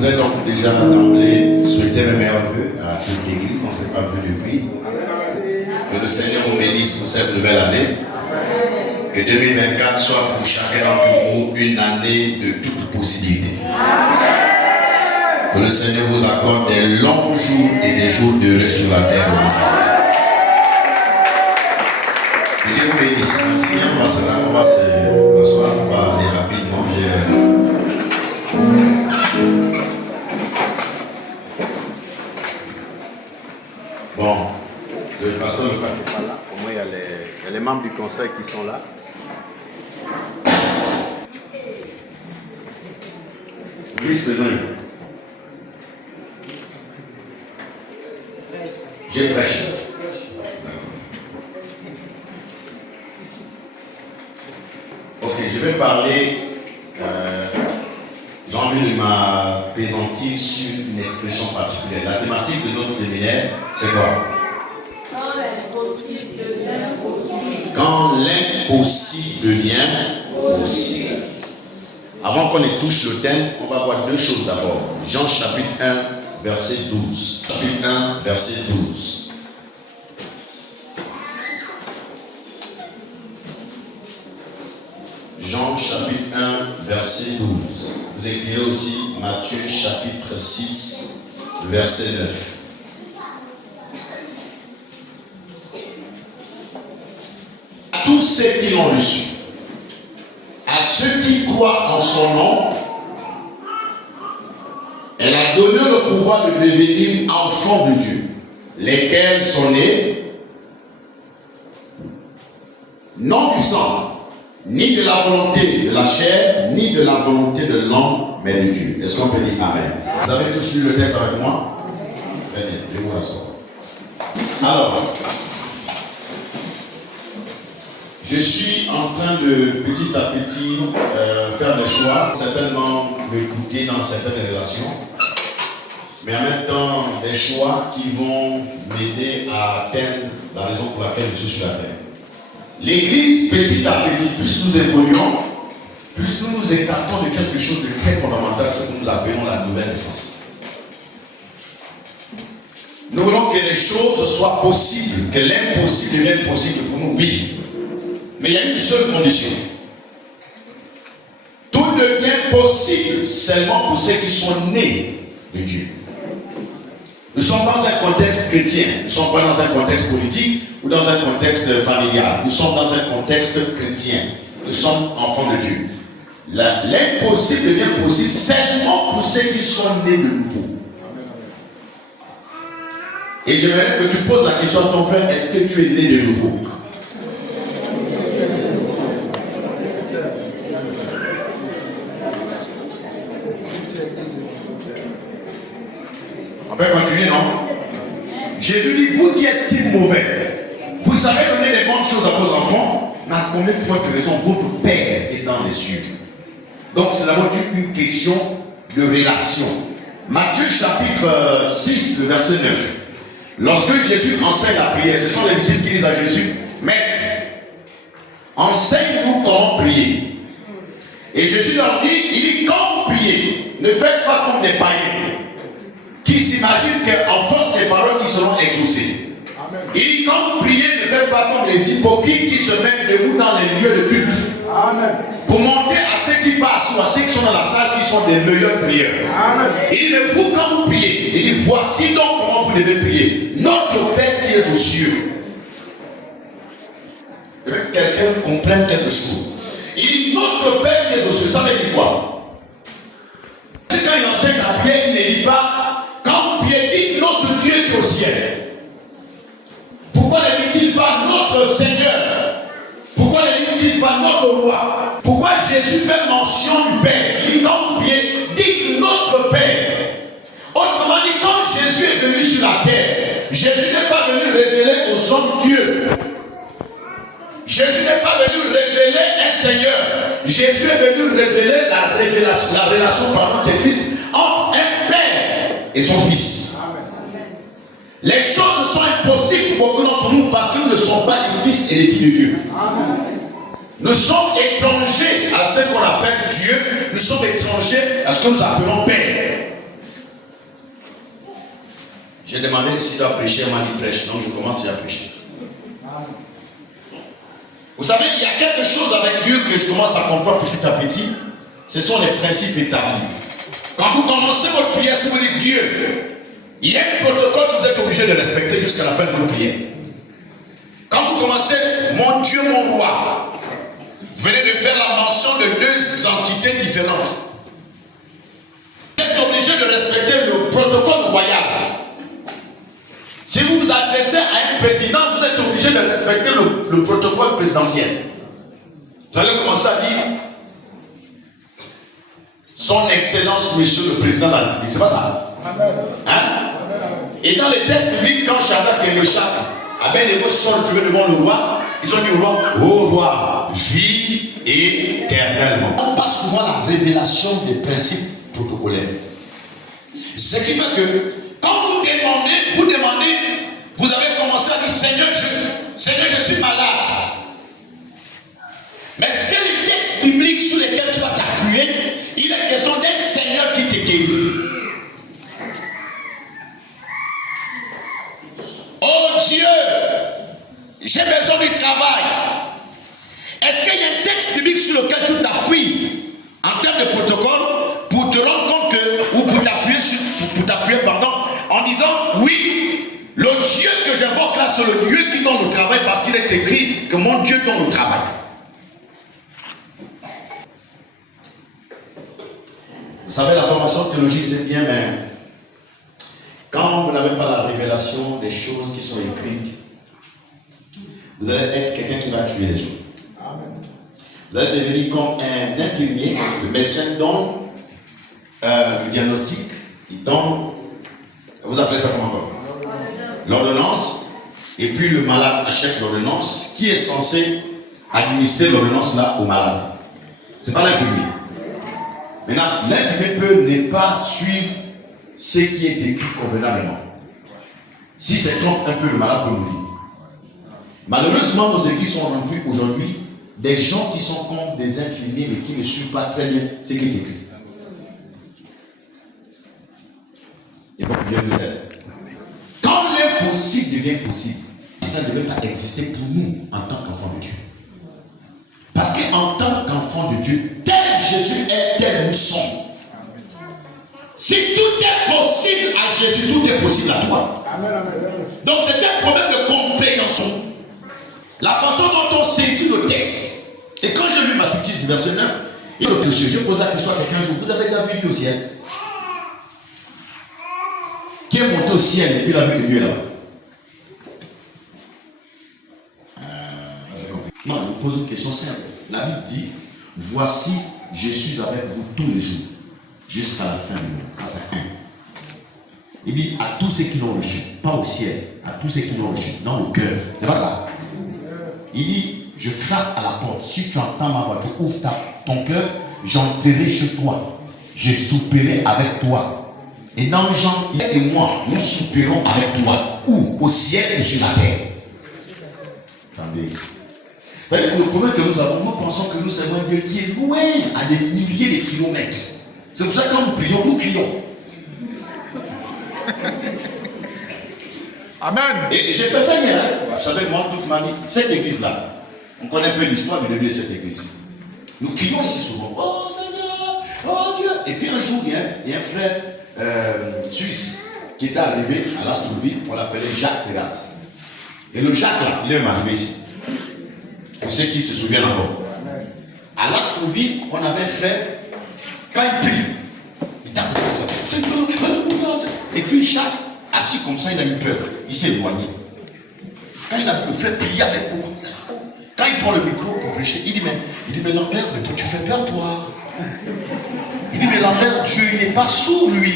voudrais donc déjà d'emblée souhaiter mes meilleurs vœux à toute l'église. On ne s'est pas vu depuis. Que le Seigneur vous bénisse pour cette nouvelle année. Que 2024 soit pour chacun d'entre vous une année de toute possibilité. Que le Seigneur vous accorde des longs jours et des jours heureux sur la terre. Que Dieu vous bénisse. Merci bien, on va se rasseoir, on va aller rapidement. Bon, le pasteur ne est pas là. Au moins, il y a les membres du conseil qui sont là. Oui, c'est vrai. J'ai prêché. Ok, je vais parler. Jean-Louis m'a présenté sur une expression particulière. La thématique de notre séminaire, c'est quoi? Quand l'impossible devient possible. Quand l'impossible devient possible. Avant qu'on ne touche le thème, on va voir deux choses d'abord. Jean chapitre 1, verset 12. Chapitre 1, verset 12. Jean chapitre 1, verset 12. Vous écrivez aussi Matthieu chapitre 6, verset 9. À tous ceux qui l'ont reçu, à ceux qui croient en son nom, elle a donné le pouvoir de devenir enfants de Dieu, lesquels sont nés non du sang, ni de la volonté de la chair, ni de la volonté de l'homme, mais de Dieu. Est-ce qu'on peut dire Amen? Vous avez tous lu le texte avec moi? Très bien, je vous rassois. Alors, je suis en train de petit à petit faire des choix, certainement m'écouter dans certaines relations, mais en même temps des choix qui vont m'aider à atteindre la raison pour laquelle je suis sur la terre. L'Église, petit à petit, plus nous évoluons, plus nous nous écartons de quelque chose de très fondamental, ce que nous appelons la nouvelle naissance. Nous voulons que les choses soient possibles, que l'impossible devienne possible pour nous, oui. Mais il y a une seule condition. Tout devient possible seulement pour ceux qui sont nés de Dieu. Nous sommes dans un contexte chrétien, nous ne sommes pas dans un contexte politique ou dans un contexte familial. Nous sommes dans un contexte chrétien. Nous sommes enfants de Dieu. L'impossible devient possible seulement pour ceux qui sont nés de nouveau. Et j'aimerais que tu poses la question à ton frère, est-ce que tu es né de nouveau? On peut continuer, non? Jésus dit, vous qui êtes si mauvais, vous savez donner des bonnes choses à vos enfants, mais à combien de fois de raison votre Père est dans les cieux? Donc c'est d'abord une question de relation. Matthieu chapitre 6, verset 9. Lorsque Jésus enseigne la prière, ce sont les disciples qui disent à Jésus, Maître, enseigne-nous comment prier. Et Jésus leur dit, il dit, quand vous priez, ne faites pas comme des païens, qui s'imaginent qu'en force des paroles, ils seront exaucés. Amen. Il dit, quand vous priez, ne faites pas comme les hypocrites qui se mettent debout dans les lieux de culte. Amen. Pour montrer à ceux qui passent ou à ceux qui sont dans la salle qui sont des meilleurs prieurs. Amen. Il dit, mais vous, quand vous priez, il dit, voici donc comment vous devez prier. Notre Père qui est aux cieux. Que quelqu'un comprenne quelque chose. Il dit, notre Père qui est aux cieux, ça veut dire quoi? C'est quand il enseigne la prière, il ne dit pas, quand vous priez, dites notre Dieu qui est au ciel. Pourquoi ne dit-il pas notre Seigneur? Pourquoi ne dit-il pas notre roi? Pourquoi Jésus fait mention du Père? Il dit, quand vous priez, dites notre Père. Autrement dit, quand Jésus est venu sur la terre, Jésus n'est pas venu révéler aux hommes Dieu. Jésus n'est pas venu révéler un Seigneur. Jésus est venu révéler la relation qui existe entre un Père et son Fils. Amen. Les choses sont impossibles pour beaucoup d'entre nous parce que nous ne sommes pas les fils et les filles de Dieu. Amen. Nous sommes étrangers à ce qu'on appelle Dieu. Nous sommes étrangers à ce que nous appelons Père. J'ai demandé s'il doit prêcher, elle m'a dit prêche. Donc je commence à prêcher. Vous savez, il y a quelque chose avec Dieu que je commence à comprendre petit à petit. Ce sont les principes établis. Quand vous commencez votre prière, si vous dites Dieu, il y a un protocole que vous êtes obligé de respecter jusqu'à la fin de votre prière. Quand vous commencez, mon Dieu, mon roi, vous venez de faire la mention de deux entités différentes. Vous êtes obligé de respecter le protocole royal. Si vous vous adressez à un président, vous êtes obligé de respecter le protocole présidentiel. Vous allez commencer à dire Son Excellence, Monsieur le Président de la République. C'est pas ça? Hein? Et dans les textes bibliques, quand Shadrach et Meshach, Abednego sont retrouvés devant le roi, ils ont dit au roi, ô roi, vis éternellement. On passe souvent la révélation des principes protocolaires. Ce qui fait que quand vous demandez, vous avez commencé à dire Seigneur, je suis malade. Mais ce que les textes bibliques sur lesquels tu vas t'appuyer, il est question d'un Seigneur qui te guérit. Oh Dieu, j'ai besoin du travail. Est-ce qu'il y a un texte biblique sur lequel tu t'appuies en termes de protocole pour te rendre compte que, ou pour t'appuyer, en disant oui, le Dieu que j'invoque là, c'est le Dieu qui donne le travail parce qu'il est écrit que mon Dieu donne le travail. Vous savez, la formation théologique c'est bien, mais quand vous n'avez pas la révélation des choses qui sont écrites, vous allez être quelqu'un qui va tuer les gens. Vous allez devenir comme un infirmier, le médecin donne le diagnostic, il donne, vous appelez ça comment? L'ordonnance, et puis le malade achète l'ordonnance. Qui est censé administrer l'ordonnance là au malade? C'est pas l'infirmier. Maintenant, l'infirmier peut ne pas suivre ce qui est écrit convenablement. Si c'est trompe un peu, le malade peut mourir. Malheureusement, nos églises sont remplies aujourd'hui des gens qui sont comme des infirmiers mais qui ne suivent pas très bien ce qui est écrit. Et donc, Dieu nous aide. Quand l'impossible devient possible, ça ne devait pas exister pour nous en tant qu'enfants de Dieu. Parce qu'en tant qu'enfants de Dieu, tel Jésus est, tel nous sommes. Si tout est possible à Jésus, tout est possible à toi. Donc c'est un problème de compréhension. La façon dont on saisit le texte. Et quand j'ai lu ma petite verset 9, je pose la question à quelqu'un un jour, vous avez déjà vu Dieu au ciel? Qui est monté au ciel et puis il a vu que Dieu est là-bas? Non, je pose une question simple. La Bible dit, voici, je suis avec vous tous les jours, jusqu'à la fin du monde. Ah, c'est un. Il dit à tous ceux qui l'ont reçu, pas au ciel, à tous ceux qui l'ont reçu, dans le cœur. C'est pas ça. Il dit, je frappe à la porte. Si tu entends ma voix, tu ouvres ton cœur, j'entrerai chez toi. Je souperai avec toi. Et dans Jean et moi, nous souperons avec toi. Où? Au ciel ou sur la terre? Attendez. C'est-à-dire que le problème que nous avons, nous pensons que nous sommes un Dieu qui est loin, à des milliers de kilomètres. C'est pour ça que quand nous prions, nous crions. Amen. Et j'ai fait ça hier. Vous savez, moi, toute ma vie, cette église-là, on connaît un peu l'histoire du début de cette église. Nous crions ici souvent. Oh Seigneur, oh Dieu. Et puis un jour, il y a un frère suisse qui était arrivé à l'Astrovie, on l'appelait Jacques Terrasse. Et le Jacques là, il est arrivé ici. Pour ceux qui se souviennent encore. À l'Astrovie, on avait un frère, quand il prie, il tape comme ça. Seigneur, et puis Jacques, assis comme ça, il a eu peur. Il s'est éloigné. Quand il a vu le frère prier avec beaucoup, quand il prend le micro pour prêcher, il dit mais Lambert, mais toi tu fais peur toi. Il dit mais Lambert, Dieu il n'est pas sourd lui.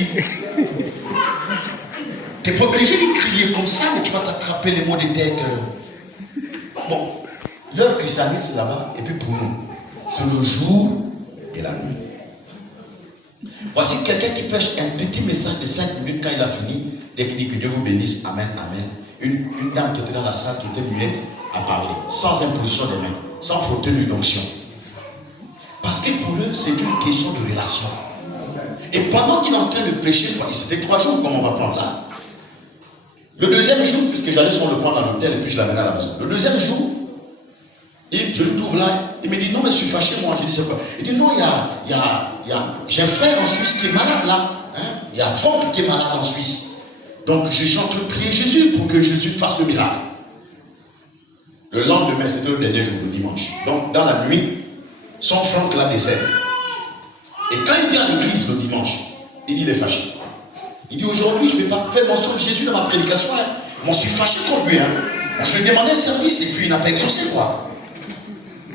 Tu n'es pas obligé de crier comme ça, mais tu vas t'attraper les maux de tête. Bon, l'heure christianiste c'est là-bas, et puis pour nous, c'est le jour et la nuit. Voici quelqu'un qui prêche un petit message de 5 minutes quand il a fini, dès qu'il dit que Dieu vous bénisse, amen, amen. Une dame qui était dans la salle, qui était muette, a parlé, sans imposition des mains, sans fauteuil d'onction. Parce que pour eux, c'est une question de relation. Et pendant qu'il est en train de prêcher, c'était 3 jours comme on va prendre là, Le deuxième jour, puisque j'allais sur le point dans l'hôtel et puis je l'amenais à la maison. Le deuxième jour, je le trouve là, il me dit non mais je suis fâché moi. Je dis c'est quoi? Il dit non, j'ai un frère en Suisse qui est malade là. Hein? Il y a Franck qui est malade en Suisse. Donc je suis en train de prier Jésus pour que Jésus fasse le miracle. Le lendemain, c'était le dernier jour, le dimanche. Donc dans la nuit, son Franck là décède. Et quand il vient à l'église le dimanche, il dit il est fâché. Il dit aujourd'hui je ne vais pas faire mention de Jésus dans ma prédication. Hein. Je m'en suis fâché contre lui. Hein. Donc, je lui ai demandé un service et puis il n'a pas exaucé quoi.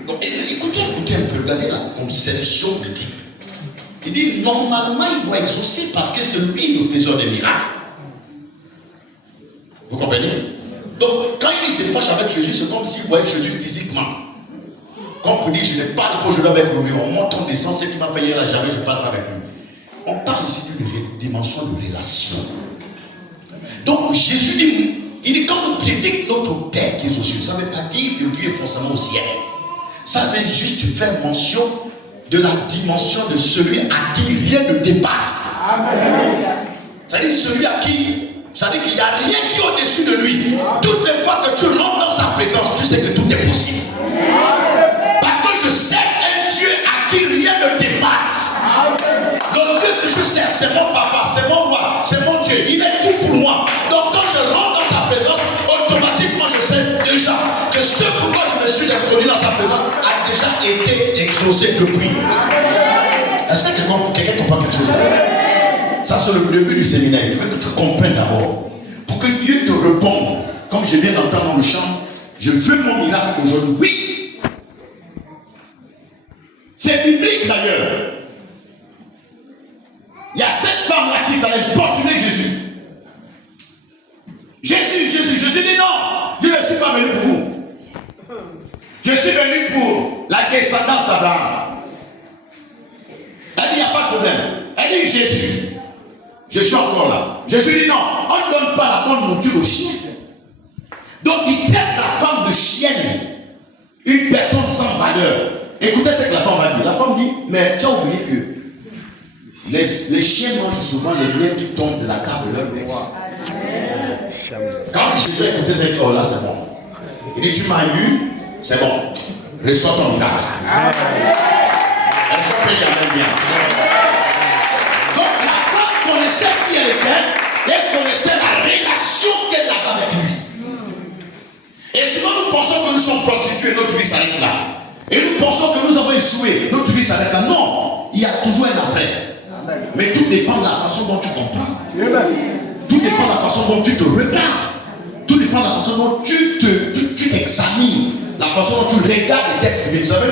Donc, écoutez un peu, regardez la conception du type. Il dit normalement il doit exaucer parce que c'est lui le faiseur des miracles. Vous comprenez? Donc quand il se fâche avec Jésus, c'est comme s'il voyait Jésus physiquement. Comme pour dire je n'ai pas de projet avec lui, on monte, on descend, ce qui m'a payé là, jamais je ne parle pas avec lui. On parle ici d'une dimension de relation. Donc Jésus dit, il dit quand on prédit notre Père qui est aux cieux, ça ne veut pas dire que Dieu est forcément au ciel. Ça veut juste faire mention de la dimension de celui à qui rien ne dépasse. C'est-à-dire celui à qui, c'est-à-dire qu'il n'y a rien qui est au-dessus de lui. Toutes les fois que tu rentres dans sa présence, tu sais que tout est possible. Parce que je sais un Dieu à qui rien ne dépasse. Le Dieu que je sais, c'est mon papa, c'est mon roi, c'est mon Dieu. Il est tout pour moi. Donc quand je rentre dans sa présence, automatiquement je sais déjà que ce pourquoi je me suis introduit dans sa présence a déjà été exaucé depuis. Est-ce que quelqu'un comprend quelque chose là? Ça c'est le début du séminaire. Je veux que tu comprennes d'abord. Pour que Dieu te réponde, comme je viens d'entendre dans le chant, je veux mon miracle aujourd'hui. Oui. C'est biblique d'ailleurs. Il y a cette femme-là qui est allée importuner Jésus. Jésus dit non, je ne suis pas venu pour vous. Je suis venu pour la descendance d'Abraham. Elle dit, il n'y a pas de problème. Elle dit, Jésus, je suis encore là. Jésus dit non, on ne donne pas la bonne nourriture aux chiens. Donc il traite la femme de chienne, une personne sans valeur. Écoutez ce que la femme va dire. La femme dit, mais tu as oublié que les chiens mangent souvent les liens qui tombent de la carte de leur maître. Quand Jésus a écouté ça, il dit, oh là c'est bon. Il dit, tu m'as eu, c'est bon. Reçois ton miracle. Est-ce qu'on peut dire bien? Donc la femme connaissait qui elle était, elle connaissait la relation qu'elle avait avec lui. Et souvent nous pensons que nous sommes prostitués, notre vie s'arrête là. Et nous pensons que nous avons échoué, notre vie s'arrête là. Non, il y a toujours un après. Mais tout dépend de la façon dont tu comprends. Tout dépend de la façon dont tu te regardes. Tout dépend de la façon dont tu t'examines. La façon dont tu regardes les textes bibliques. Vous savez,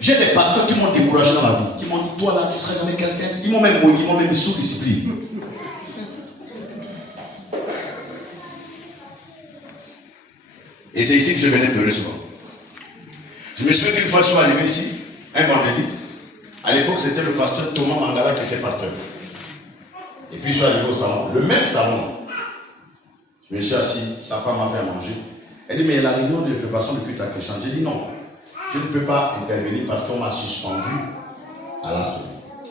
j'ai des pasteurs qui m'ont découragé dans la vie. Qui m'ont dit, toi là, tu ne seras jamais quelqu'un. Ils m'ont même maudit, ils m'ont même mis sous discipline. Et c'est ici que je venais pleurer souvent. Je me souviens qu'une fois je suis arrivé ici, un vendredi. À l'époque, c'était le pasteur Thomas Mangala qui était pasteur. Et puis je suis arrivé au salon. Le même salon. Je me suis assis, sa femme m'a fait manger. Elle dit, mais la réunion de préparation de culte à Christian. J'ai dit non, je ne peux pas intervenir parce qu'on m'a suspendu à l'astre.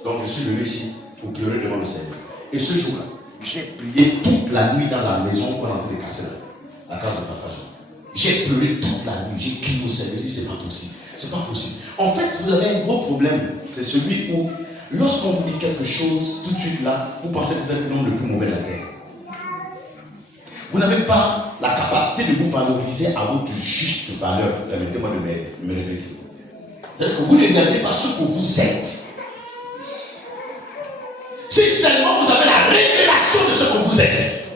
Donc je suis venu ici pour pleurer devant le Seigneur. Et ce jour-là, j'ai prié toute la nuit dans la maison pour entrer casser la case de passage. J'ai pleuré toute la nuit, j'ai crié au Seigneur, j'ai dit c'est pas possible. C'est pas possible. En fait, vous avez un gros problème. C'est celui où, lorsqu'on vous dit quelque chose, tout de suite là, vous pensez peut-être que l'homme le plus mauvais de la terre. Vous n'avez pas la capacité de vous valoriser à votre juste valeur. Permettez-moi de me répéter. C'est-à-dire que vous n'égagez pas ce que vous êtes. Si seulement vous avez la révélation de ce que vous êtes,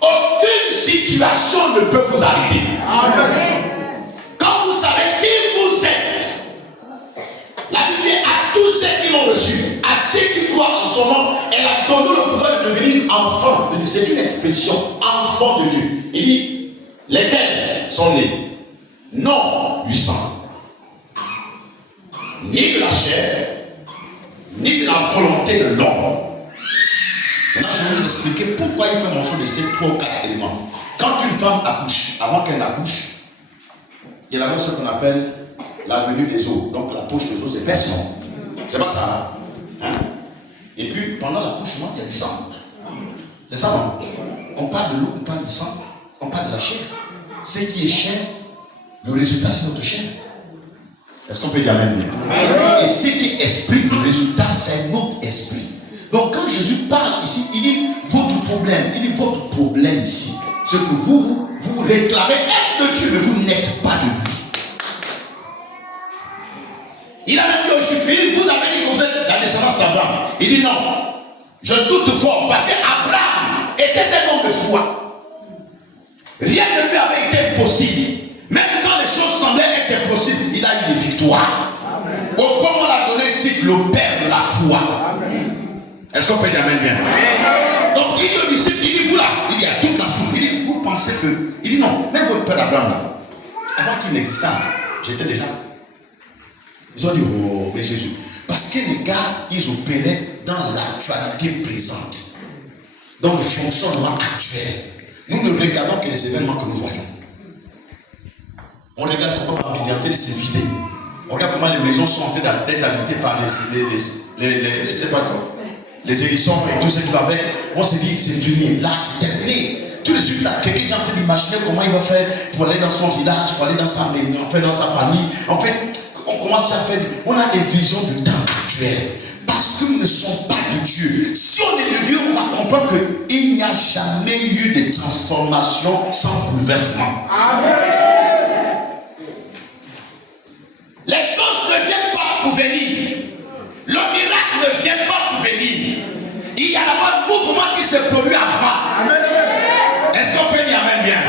aucune situation ne peut vous arrêter. Amen. Quand vous savez qui vous êtes, la Bible dit à tous ceux qui l'ont reçu, à ceux qui croient en son nom, elle a donné le pouvoir de devenir enfant de Dieu. C'est une expression, enfant de Dieu. Il dit, lesquels sont nés, non du sang, ni de la chair, ni de la volonté de l'homme. Maintenant, je vais vous expliquer pourquoi il fait mention de ces 3 ou 4 éléments. Quand une femme accouche, avant qu'elle accouche, il y a ce qu'on appelle la venue des os. Donc la poche des os, c'est verse, non? C'est pas ça, hein? Et puis, pendant l'accouchement, il y a du sang. C'est ça, non? On parle de l'eau, on parle du sang, on parle de la chair. Ce qui est chair, le résultat c'est notre chair. Est-ce qu'on peut dire amen bien? Et ce qui est esprit, le résultat c'est notre esprit. Donc quand Jésus parle ici, il dit votre problème ici, c'est que vous réclamez être de Dieu, mais vous n'êtes pas de lui. Il a même dit aussi, il dit, vous avez dit que vous êtes la descendance d'Abraham. Il dit non, je doute fort, parce qu'Abraham était un homme de foi. Rien ne lui avait été impossible. Même quand les choses semblaient être impossibles, il a eu des victoires. Au point où on l'a donné le titre, le père de la foi. Est-ce qu'on peut dire amen bien? Donc il dit aux disciples, il dit vous là, il y a toute la foi. Il dit, vous pensez que, il dit non, même votre père Abraham, avant qu'il n'existât, j'étais déjà. Ils ont dit, oh, mais Jésus. Parce que les gars, ils opéraient dans l'actualité présente, dans le fonctionnement actuel. Nous ne regardons que les événements que nous voyons. On regarde comment la vidéoté s'est vidée. On regarde comment les maisons sont en train d'être habitées par les hérissons et tout ce qui va avec. On s'est dit, c'est fini. Là, c'est terminé. Tout de suite, là, quelqu'un est en train d'imaginer comment il va faire pour aller dans son village, pour aller dans sa maison, dans sa famille. En fait, on commence à faire, on a des visions du temps actuel. Parce que nous ne sommes pas de Dieu. Si on est de Dieu, on va comprendre qu'il n'y a jamais eu de transformation sans bouleversement. Amen. Les choses ne viennent pas pour venir. Le miracle ne vient pas pour venir. Il y a d'abord un mouvement qui se produit avant. Amen. Est-ce qu'on peut dire amen bien?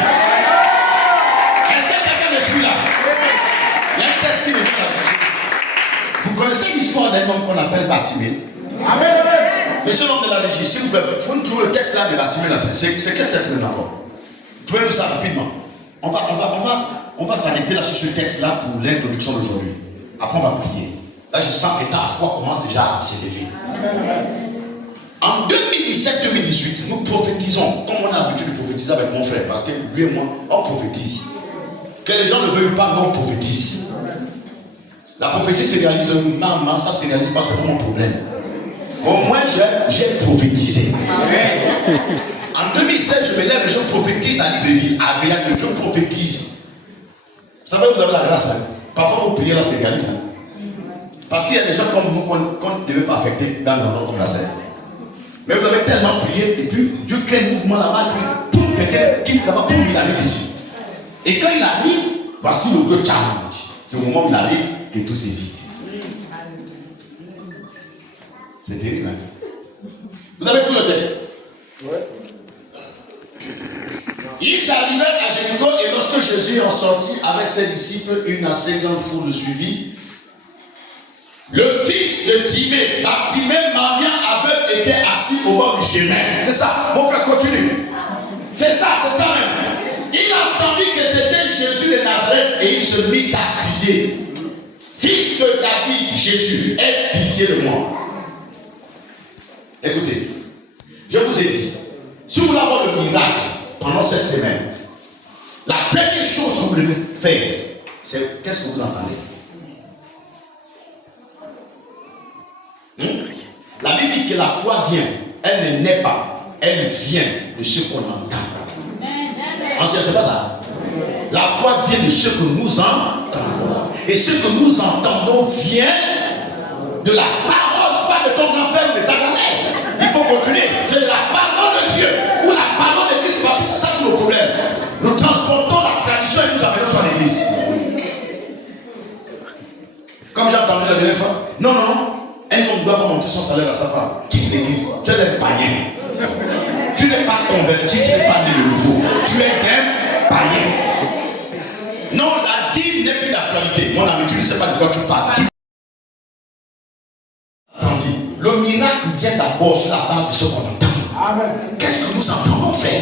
Est-ce que quelqu'un me suit là? Il y a un texte qui me dit là. Vous connaissez l'histoire d'un homme qu'on appelle Bartimée? Amen. Monsieur l'homme de la régie, s'il vous plaît, vous nous trouvez le texte là de Bartimée là. C'est quel texte maintenant encore? Trouvez-nous ça rapidement. On va s'arrêter là sur ce texte là pour l'introduction d'aujourd'hui. Après on va prier. Là je sens que ta foi commence déjà à s'élever. En 2017-2018, nous prophétisons, comme on a l'habitude de prophétiser avec mon frère, parce que lui et moi, on prophétise. Que les gens ne veuillent pas, mais on prophétise. La prophétie se réalise, maman, ça se réalise pas, c'est pas mon problème. Au moins, j'ai prophétisé. En 2016, je me lève et je prophétise à Libreville, à Bélac, je prophétise. Vous savez, vous avez la grâce. Hein? Parfois, vos prières là se réalisent. Hein? Parce qu'il y a des gens comme vous qu'on ne devait pas affecter dans un endroit comme la scène. Mais vous avez tellement prié, et puis Dieu crée un mouvement là-bas, puis tout peut-être qu'il travaille pour il arrive ici. Et quand il arrive, voici le gros challenge. C'est au moment où il arrive que tout s'évite. C'est terrible. Hein? Vous avez tout le texte? Oui. Ils arrivèrent à Jéricho et lorsque Jésus en sortit avec ses disciples, une assez grande foule le suivit. Le fils de Timée, Bartimée, mendiant aveugle, était assis au bord du chemin. C'est ça, mon frère, continue. C'est ça même. Il entendit que c'était Jésus de Nazareth et il se mit à crier. Fils de David, Jésus, aie pitié de moi. Écoutez, je vous ai dit, si vous voulez avoir le miracle pendant cette semaine, la première chose que vous devez faire, c'est qu'est-ce que vous entendez? La Bible dit que la foi vient, elle ne naît pas, elle vient de ce qu'on entend. Ancien, c'est pas ça. La foi vient de ce que nous entendons. Et ce que nous entendons vient de la parole, pas de ton grand-père ou de ta grand-mère. Il faut continuer. C'est la parole de Dieu ou la parole de Christ, parce que c'est ça tout le problème. Nous transportons la tradition et nous amenons sur l'église. Comme j'ai entendu la dernière fois. Non. Un homme ne doit pas monter son salaire à sa femme. Quitte l'église. Tu es un païen. Tu n'es pas converti, tu n'es pas né de nouveau. Tu es un païen. Non, la dîme n'est plus d'actualité. Mon ami, tu ne sais pas de quoi tu parles. Le miracle vient d'abord sur la base de ce qu'on entend. Qu'est-ce que nous entendons faire?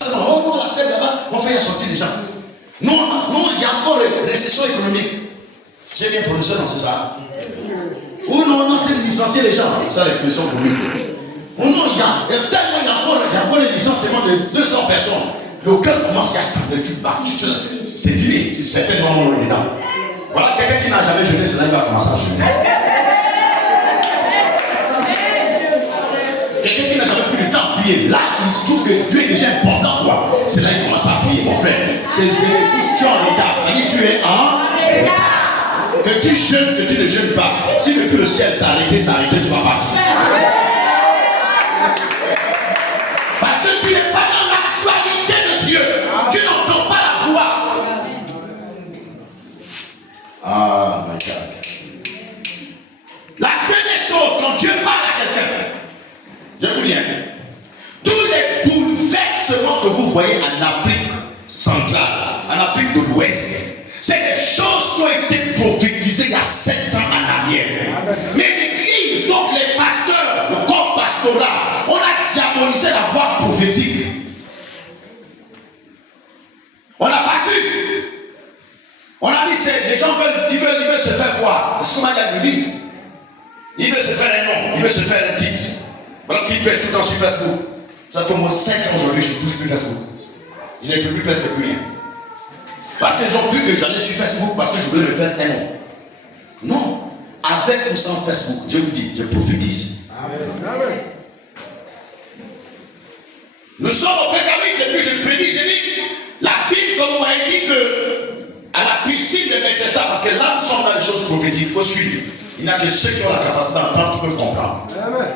On la scène là-bas, on fait sortir les gens. Non, il y a encore une récession économique. J'ai bien prononcé, non, c'est ça. Ou non, on est en train de licencier les gens. C'est ça l'expression pour nous. Ou non, il y a encore des licenciements de 200 personnes. Le cœur commence à attendre, tu bats, c'est fini, c'est tellement long dedans. Voilà, quelqu'un qui n'a jamais jeûné, c'est là qu'il va commencer à jeûner. il se trouve que Dieu est déjà important, quoi. C'est là qu'il commence à prier, mon frère. Tu es en état. C'est-à-dire tu es en état. Que tu jeûnes, que tu ne jeûnes pas. Si depuis le ciel s'est arrêté, tu vas partir. Parce que tu n'es pas dans l'actualité de Dieu. Tu n'entends pas la voix. Ah, my God. La première chose, quand Dieu parle à quelqu'un, je vous dis, tous les bouleversements que vous voyez en Afrique centrale, en Afrique de l'Ouest, c'est des choses qui ont été prophétisées il y a 7 ans en arrière. Mais l'église, donc les pasteurs, le corps pastoral, on a diabolisé la voix prophétique. On n'a pas cru. On a dit, les gens veulent se faire voir. C'est ce qu'on a dit à vie. Il veut se faire un nom, il veut se faire un titre. Voilà, il peut être tout le temps sur Facebook. Ça fait au moins 5 ans aujourd'hui, je ne touche plus Facebook. Je n'ai plus presque plus rien. Parce que les gens ont vu que j'allais sur Facebook parce que je voulais me faire un nom. Non. Avec ou sans Facebook, je vous dis, je prophétise. Amen. Nous sommes au Pécamide, depuis je prédis, j'ai dit, la Bible, comme vous m'avez dit que à la piscine de Bethesda, parce que là nous sommes dans les choses prophétiques, il faut suivre. Il n'y a que ceux qui ont la capacité d'entendre qui peuvent comprendre. Amen.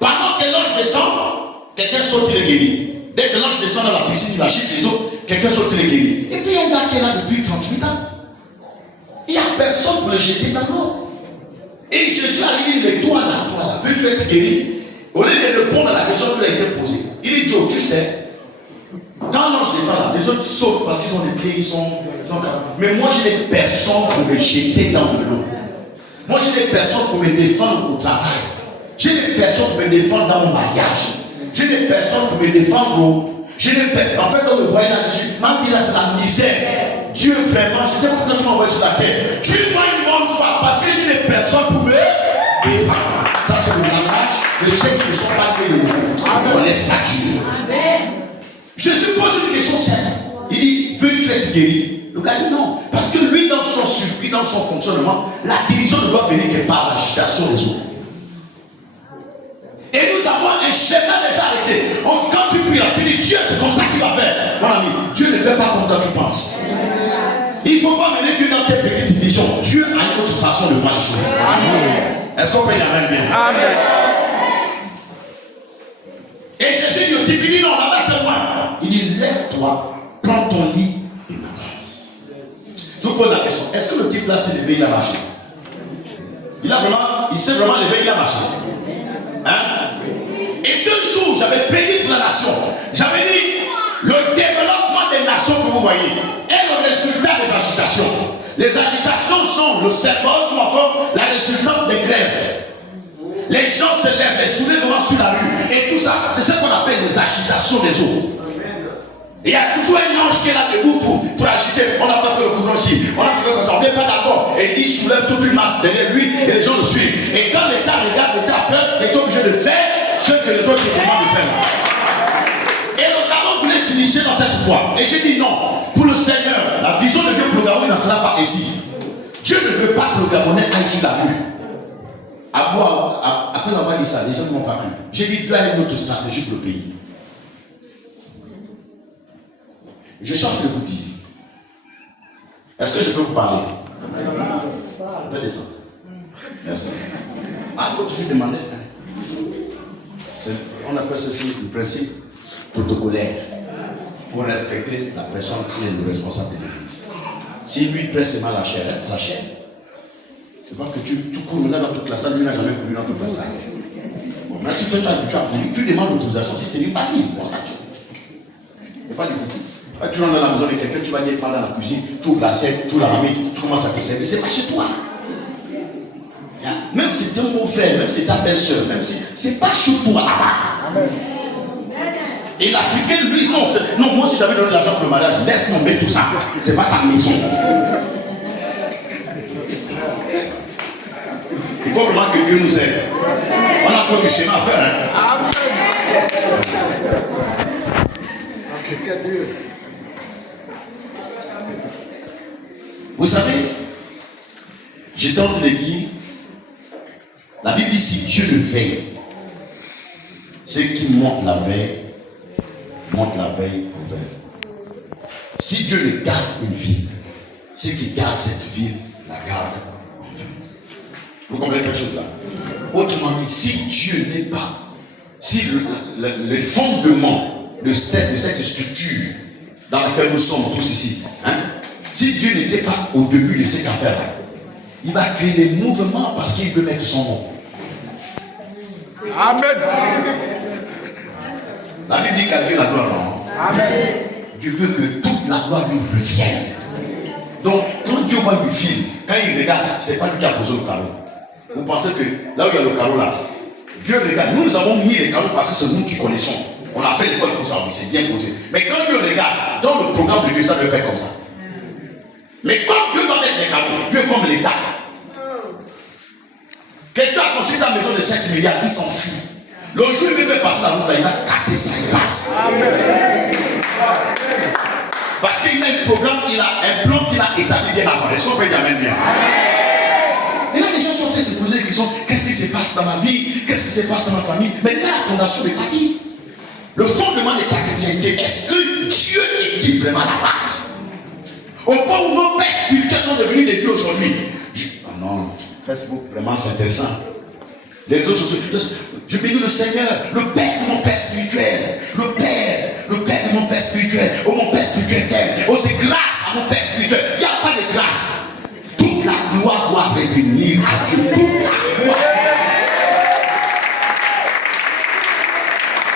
Pendant que l'ange descend, quelqu'un saute, il est guéri. Dès que l'ange descend dans la piscine, il agite les eaux, quelqu'un saute, il est guéri. Et puis il y a un gars qui est là depuis 38 ans. Il n'y a personne pour le jeter dans l'eau. Et Jésus a dit, mais toi là, veux-tu être guéri? Au lieu de répondre à la question qui lui a été posée, il dit, Joe, tu sais, quand l'ange descend là, les autres sautent parce qu'ils ont des pieds, ils sont mais moi j'ai des personnes pour me jeter dans de l'eau. Moi j'ai des personnes pour me défendre au travail. J'ai des personnes pour me défendre dans mon mariage. J'ai des personnes pour me défendre j'ai des personnes. En fait, quand vous voyez là, je suis. Ma vie là, c'est la misère. Dieu vraiment, je sais pourquoi tu m'envoies sur la terre. Tu dois une bonne foi parce que j'ai des personnes pour me défendre. Ça, c'est le langage de ceux qui ne sont pas créés de vous. Dans les statuts. Jésus pose une question simple. Il dit, veux-tu être guéri? Le gars dit non. Parce que lui, dans son circuit, dans son fonctionnement, la guérison ne doit venir que par l'agitation des eaux. Et nous avons un schéma déjà arrêté. Quand tu pries là, tu dis Dieu, c'est comme ça qu'il va faire. Mon ami, Dieu ne fait pas comme toi tu penses. Il ne faut pas mener Dieu dans tes petites visions. Dieu a une autre façon de voir les choses. Est-ce qu'on peut y aller bien? Amen. Et Jésus dit au type, il dit non, là-bas c'est moi. Il dit lève-toi, prends ton lit et marche. Je vous pose la question, est-ce que le type là s'est levé, il a marché? Il s'est vraiment levé, il a marché. Hein? Et ce jour, j'avais prédit pour la nation. J'avais dit, le développement des nations que vous voyez est le résultat des agitations. Les agitations sont le symbole ou encore la résultante des grèves. Les gens se lèvent, les soulèvements sur la rue et tout ça, c'est ce qu'on appelle les agitations des eaux. Et il y a toujours un ange qui est là debout pour agiter. On n'a pas fait le courant ici, on n'a pas fait comme ça, on n'est pas d'accord. Et il soulève toute une masse derrière lui et les gens le suivent. Et quand l'État regarde, l'État a peur, il est obligé de faire ce que les autres demandent de faire. Et le Gabon voulait s'initier dans cette voie. Et j'ai dit non, pour le Seigneur, la vision de Dieu pour le Gabon, il n'en sera pas ici. Dieu ne veut pas que le Gabonais aille sur la rue. Après avoir dit ça, les gens ne m'ont pas cru. J'ai dit Dieu a une autre stratégie pour le pays. Je suis en train de vous dire. Est-ce que je peux vous parler? On peut descendre. Merci. Alors, je demandais. On appelle ceci le principe protocolaire pour respecter la personne qui est le responsable de l'église. Si lui presse seulement la chair, reste la chair. C'est pas que tu cours maintenant dans toute la salle, lui n'a jamais couru dans toute la salle. Bon, mais si toi tu as couru, tu demandes l'autorisation, si tu es facile. Bon, c'est pas difficile. Tu rentres dans la maison de quelqu'un, tu vas dire pas dans la cuisine, tu ouvres la scène, tu ouvres la mamie, tu commences à te servir. C'est pas chez toi. Même si c'est ton beau frère, même si c'est ta belle-soeur, même si c'est pas chez toi là-bas. Et l'Africain, lui, non, moi si j'avais donné l'argent pour le mariage, laisse tomber tout ça. C'est pas ta maison. Il faut vraiment que Dieu nous aide. On a encore du chemin à faire. Hein? Vous savez, j'ai tenté de dire, la Bible dit si Dieu le veille, Ceux qui montent la veille en vain. Si Dieu ne garde une ville, ceux qui gardent cette ville la gardent en vain. Vous comprenez quelque chose là? Autrement dit, si Dieu n'est pas, si le fondement de cette structure dans laquelle nous sommes tous ici, si Dieu n'était pas au début de cette affaire-là, il va créer des mouvements parce qu'il veut mettre son nom. Amen. La Bible dit qu'à Dieu la gloire, non? Amen. Dieu veut que toute la gloire lui revienne. Donc, quand Dieu voit une fille, quand il regarde, c'est pas lui qui a posé le carreau. Vous pensez que là où il y a le carreau là, Dieu regarde. Nous avons mis les carreaux parce que c'est nous qui connaissons. On a fait l'école pour ça, c'est bien posé. Mais quand Dieu regarde, dans le programme de Dieu, ça ne fait comme ça. Mais quand Dieu doit mettre les carreaux, Dieu est comme l'État. Quelqu'un a construit ta maison de 5 milliards, il s'en fout. Le jour où il veut faire passer la route, il va casser ça, il passe. Amen. Parce qu'il a un programme, il a un plan qu'il a établi bien avant. Est-ce qu'on peut dire Amen bien? Et là, les gens sont en train de se poser des questions. Qu'est-ce qui se passe dans ma vie? Qu'est-ce qui se passe dans ma famille? Mais là, la fondation de ta vie, le fondement de ta chrétienté, est-ce que Dieu est-il vraiment la base? Au point où nos pères spirituels sont devenus des dieux aujourd'hui. Oh non, Facebook, vraiment, c'est intéressant. Les réseaux sociaux, je bénis le Seigneur, le Père de mon Père spirituel, le Père de mon Père spirituel, oh mon Père spirituel t'aime, oh c'est grâce à mon Père spirituel. Il n'y a pas de grâce. Toute la gloire doit revenir à Dieu. Toute la gloire.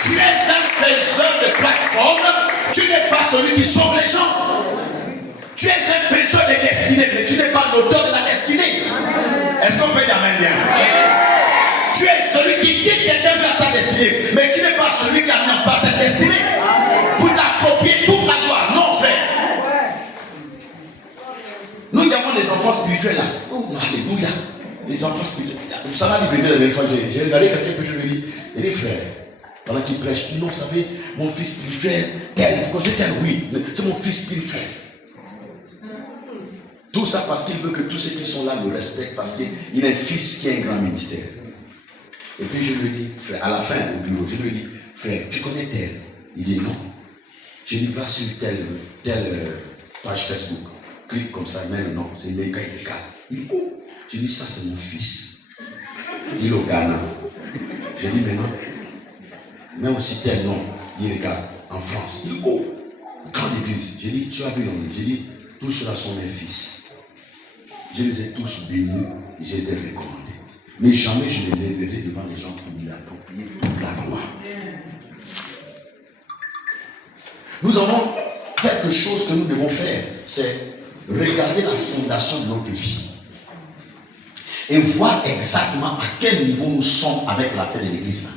Tu es un faiseur de plateforme, tu n'es pas celui qui sauve les gens. Tu es un faiseur de destinée, mais tu n'es pas l'auteur de la destinée. Est-ce qu'on peut dire Amen bien? Tu es celui qui guide quelqu'un vers sa destinée, mais tu n'es pas celui qui a mis en place cette destinée pour t'approprier toute la gloire. Non, frère. Nous avons des enfants spirituels là. Oh, alléluia. Les enfants spirituels. Ça m'a dit la dernière fois, j'ai regardé quelqu'un que je lui dis, il dit frère, pendant qu'il prêche, il dit non, vous savez, mon fils spirituel, tel, vous connaissez tel, oui, c'est mon fils spirituel. Tout ça parce qu'il veut que tous ceux qui sont là le respectent, parce qu'il a un fils qui a un grand ministère. Et puis je lui dis, frère, à la fin au bureau, je lui dis, frère, tu connais tel? Il dit non. Je lui dis, va sur telle page Facebook, clique comme ça, il met le nom, c'est Mega Illégal. Il dit, oh, je dis, ça c'est mon fils. Il est au Ghana. Je dis, maintenant, mais aussi tel nom, il regarde en France. Il dit, oh, grande église. Je dis, tu as vu le nom? Je dis, tous ceux-là sont mes fils. Je les ai tous bénis et je les ai recommandés. Mais jamais je ne les lèverai devant les gens pour lui approprier toute la gloire. Nous avons quelque chose que nous devons faire, c'est regarder la fondation de notre vie et voir exactement à quel niveau nous sommes avec la paix de l'église.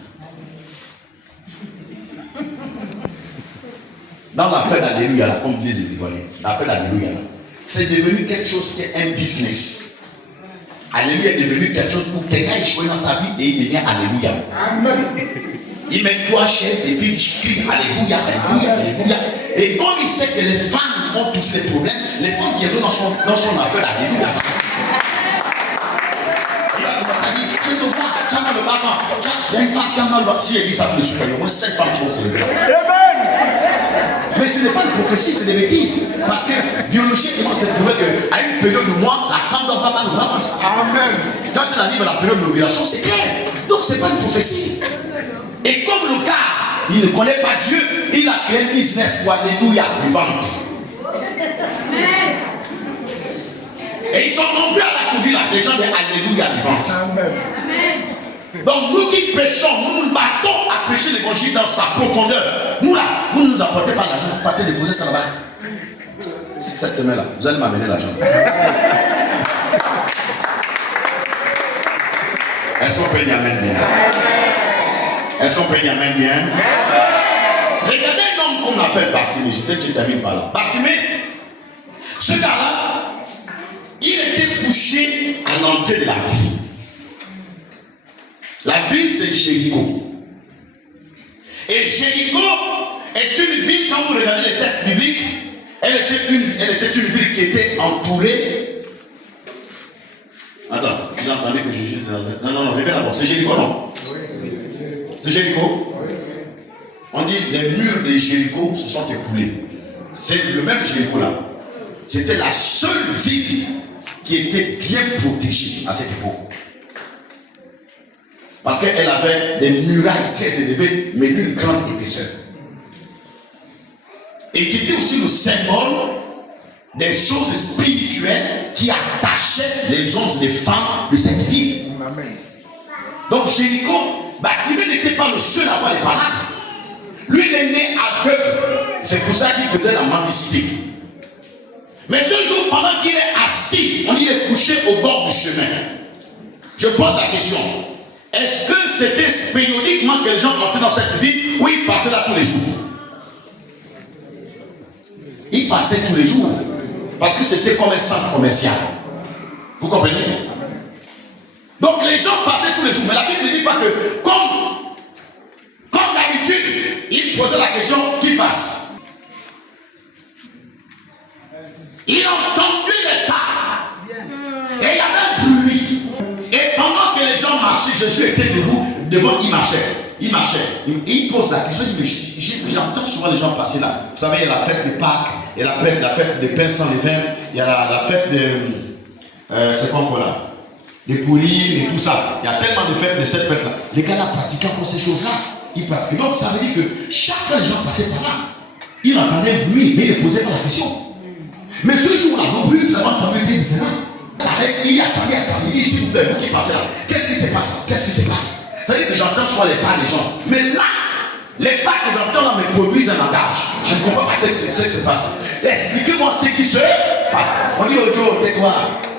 Dans la fête d'Alléluia, comme disent les Ivoiriens, la fête d'Alléluia, c'est devenu quelque chose qui est un business. Alléluia est devenu quelque chose où quelqu'un échoue dans sa vie et il devient Alléluia. Amen. Il met 3 chaises et puis il crie Alléluia, Alléluia, Alléluia. Et comme il sait que les femmes ont tous les problèmes, les femmes qui sont dans son affaire d'Alléluia. Il va commencer à dire, je te vois, tu as mal le bâton. Il y a une femme qui a mal le bâton. Si il dit ça, il y a au moins 5 femmes qui vont célébrer. Mais ce n'est pas une prophétie, c'est des bêtises. Parce que biologiquement, c'est prouvé qu'à une période de mois, la femme doit pas mal le bâton. Amen. Quand elle arrive à la période de l'ovulation, c'est clair. Donc, ce n'est pas une prophétie. Et comme le gars, il ne connaît pas Dieu, il a créé un business pour Alléluia, lui vendre. Et ils sont nombreux à la souffrir là, les gens de Alléluia, lui vendre. Donc nous qui prêchons, nous nous battons à prêcher l'évangile dans sa profondeur. Nous là, vous ne nous apportez pas l'argent, vous partez déposer ça là-bas. Cette semaine-là, vous allez m'amener l'argent. Est-ce qu'on peut dire Amen bien? Est-ce qu'on peut dire Amen bien? Regardez un homme qu'on appelle Bartimée. Je sais que je termine par là. Bartimée, ce gars-là, il était couché à l'entrée de la ville. La ville, c'est Jéricho. Et Jéricho est une ville, quand vous regardez les textes bibliques, elle était une ville qui était entourée. Attends, tu as entendu que Jésus. Non, répète d'abord. C'est Jéricho, non? C'est Jéricho? on dit les murs de Jéricho se sont écoulés. C'est le même Jéricho là. C'était la seule ville qui était bien protégée à cette époque. Parce qu'elle avait des murailles très élevées, mais d'une grande épaisseur. Et qui était aussi le symbole des choses spirituelles qui attachaient les hommes et les femmes de cette ville. Donc Jéricho, Bartimée n'était pas le seul à avoir les malades. Lui, il est né aveugle. C'est pour ça qu'il faisait la mendicité. Mais ce jour, pendant qu'il est assis, il est couché au bord du chemin. Je pose la question. Est-ce que c'était périodiquement que les gens entraient dans cette ville ou ils passaient là tous les jours? Ils passaient tous les jours. Parce que c'était comme un centre commercial. Vous comprenez? Donc les gens passaient tous les jours. Mais la Bible ne dit pas que, comme d'habitude, ils posaient la question, qui passe? Il entendait les pas. Et il y avait un bruit. Et pendant que les gens marchaient, Jésus était debout, devant, il marchait. Il pose la question, il dit, mais j'entends souvent les gens passer là. Vous savez, il y a la fête de Pâques, il y a la fête des pains sans levain, il y a la fête de... c'est quoi encore là? Des poulies et tout ça. Il y a tellement de fêtes, les 7 fêtes là. Les gars là pratiquaient encore ces choses-là. Ils pratiquaient. Donc ça veut dire que chaque fois les gens passaient par là, ils entendaient le bruit, mais ils ne posaient pas la question. Mais ce jour-là, le bruit qu'ils avaient entendu était différent. Il attendait, il dit, s'il vous plaît, vous qui passez là, qu'est-ce qui se passe? Ça veut dire que j'entends souvent les pas des gens. Mais là, les pas que j'entends là me produisent un langage. Je ne comprends pas ce qui se passe. Expliquez-moi ce qui se passe. On dit au Dieu, tais-toi.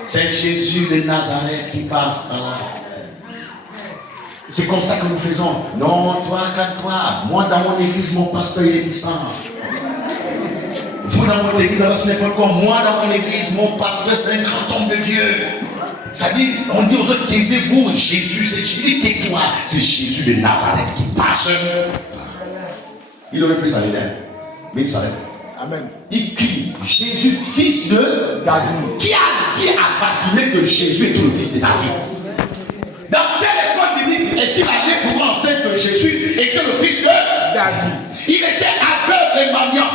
C'est Jésus de Nazareth qui passe par là. C'est comme ça que nous faisons. Non, toi, calme-toi. Moi, dans mon église, mon pasteur, il est puissant. Vous, dans votre église, alors ce n'est pas comme moi, dans mon église, mon pasteur, c'est un grand homme de Dieu. C'est-à-dire, on dit aux autres, taisez-vous, Jésus, c'est Jésus, tais-toi. C'est Jésus de Nazareth qui passe. Il aurait pu s'arrêter, mais il s'arrête. Amen. Il crie, Jésus, fils de David. Qui a dit à Bartimée que Jésus était le fils de David? Dans quelle école biblique est-il allé pour qu'on enseigne que Jésus était le fils de David? Il était aveugle et mendiant.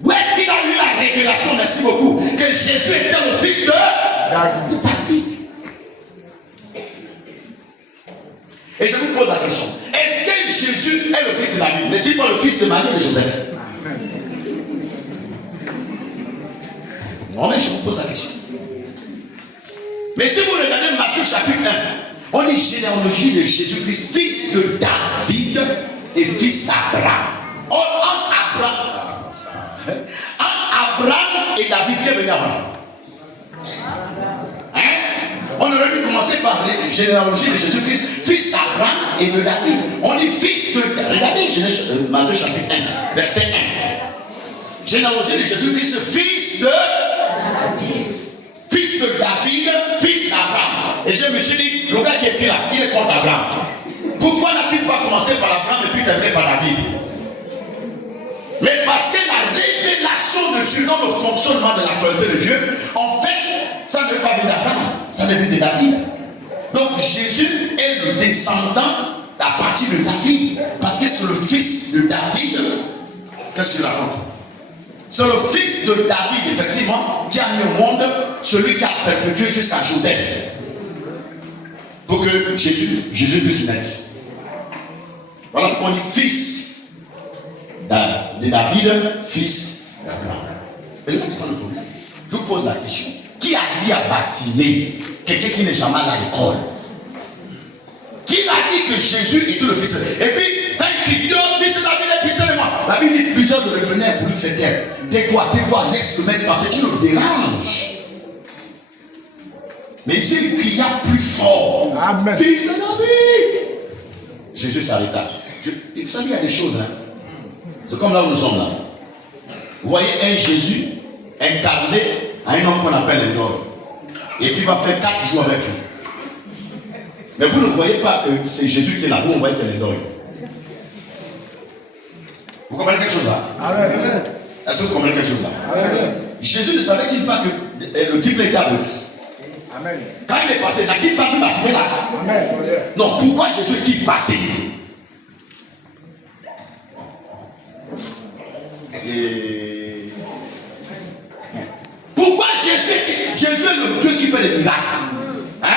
Où est-ce qu'il a eu la révélation, merci beaucoup, que Jésus était le fils de David? Et je vous pose la question, est-ce que Jésus est le fils de David? N'est-il pas le fils de Marie et de Joseph? Non, mais je vous pose la question. Mais si vous regardez Matthieu chapitre 1, on dit généalogie de Jésus-Christ, fils de David et fils d'Abraham. Entre Abraham et David, qui est venu avant? On aurait dû commencer par la généalogie de Jésus-Christ, fils d'Abraham et de David. On dit fils de David. Regardez Matthieu chapitre 1, verset 1. Généalogie de Jésus-Christ, fils de David. Fils de David, fils d'Abraham. Et je me suis dit, le gars qui est pris là, il est contre Abraham. Pourquoi n'a-t-il pas commencé par Abraham et puis terminé par David? Mais parce que la révélation de Dieu dans le fonctionnement de l'actualité de Dieu, en fait, ça ne veut pas venir d'Abraham, ça ne vient de David. Donc Jésus est le descendant à partir de David, parce que c'est le fils de David. Qu'est-ce qu'il raconte? C'est le fils de David, effectivement, qui a mis au monde celui qui a perpétué jusqu'à Joseph. Pour que Jésus puisse naître. Voilà pourquoi on dit fils de David, fils d'Abraham. Mais là, n'est pas le problème. Je vous pose la question. Qui a dit à Bartimée, quelqu'un qui n'est jamais allé à l'école? Qui a dit que Jésus était le fils de David? Et puis, quand il crie, fils de David, et pitié de moi. La Bible dit plusieurs de le venaient pour lui faire taire. Tais-toi, laisse le mec passer, tu le déranges. Mais il cria plus fort. Amen. Fils de David. Jésus s'arrêta. Vous savez, il y a des choses, hein. C'est comme là où nous sommes là. Vous voyez un Jésus incarné à un homme qu'on appelle l'Endor. Et puis il va faire 4 jours avec vous. Mais vous ne voyez pas que c'est Jésus qui est là, vous voyez que l'Endor. Vous comprenez quelque chose là? Amen. Est-ce que vous comprenez quelque chose là? Amen. Jésus ne savait-il pas que le type était aveugle? Amen. Quand il est passé, n'a-t-il pas pu bâtir là? Amen. Non, pourquoi Jésus est-il passé? Et... Pourquoi Jésus est le Dieu qui fait des miracles? Hein?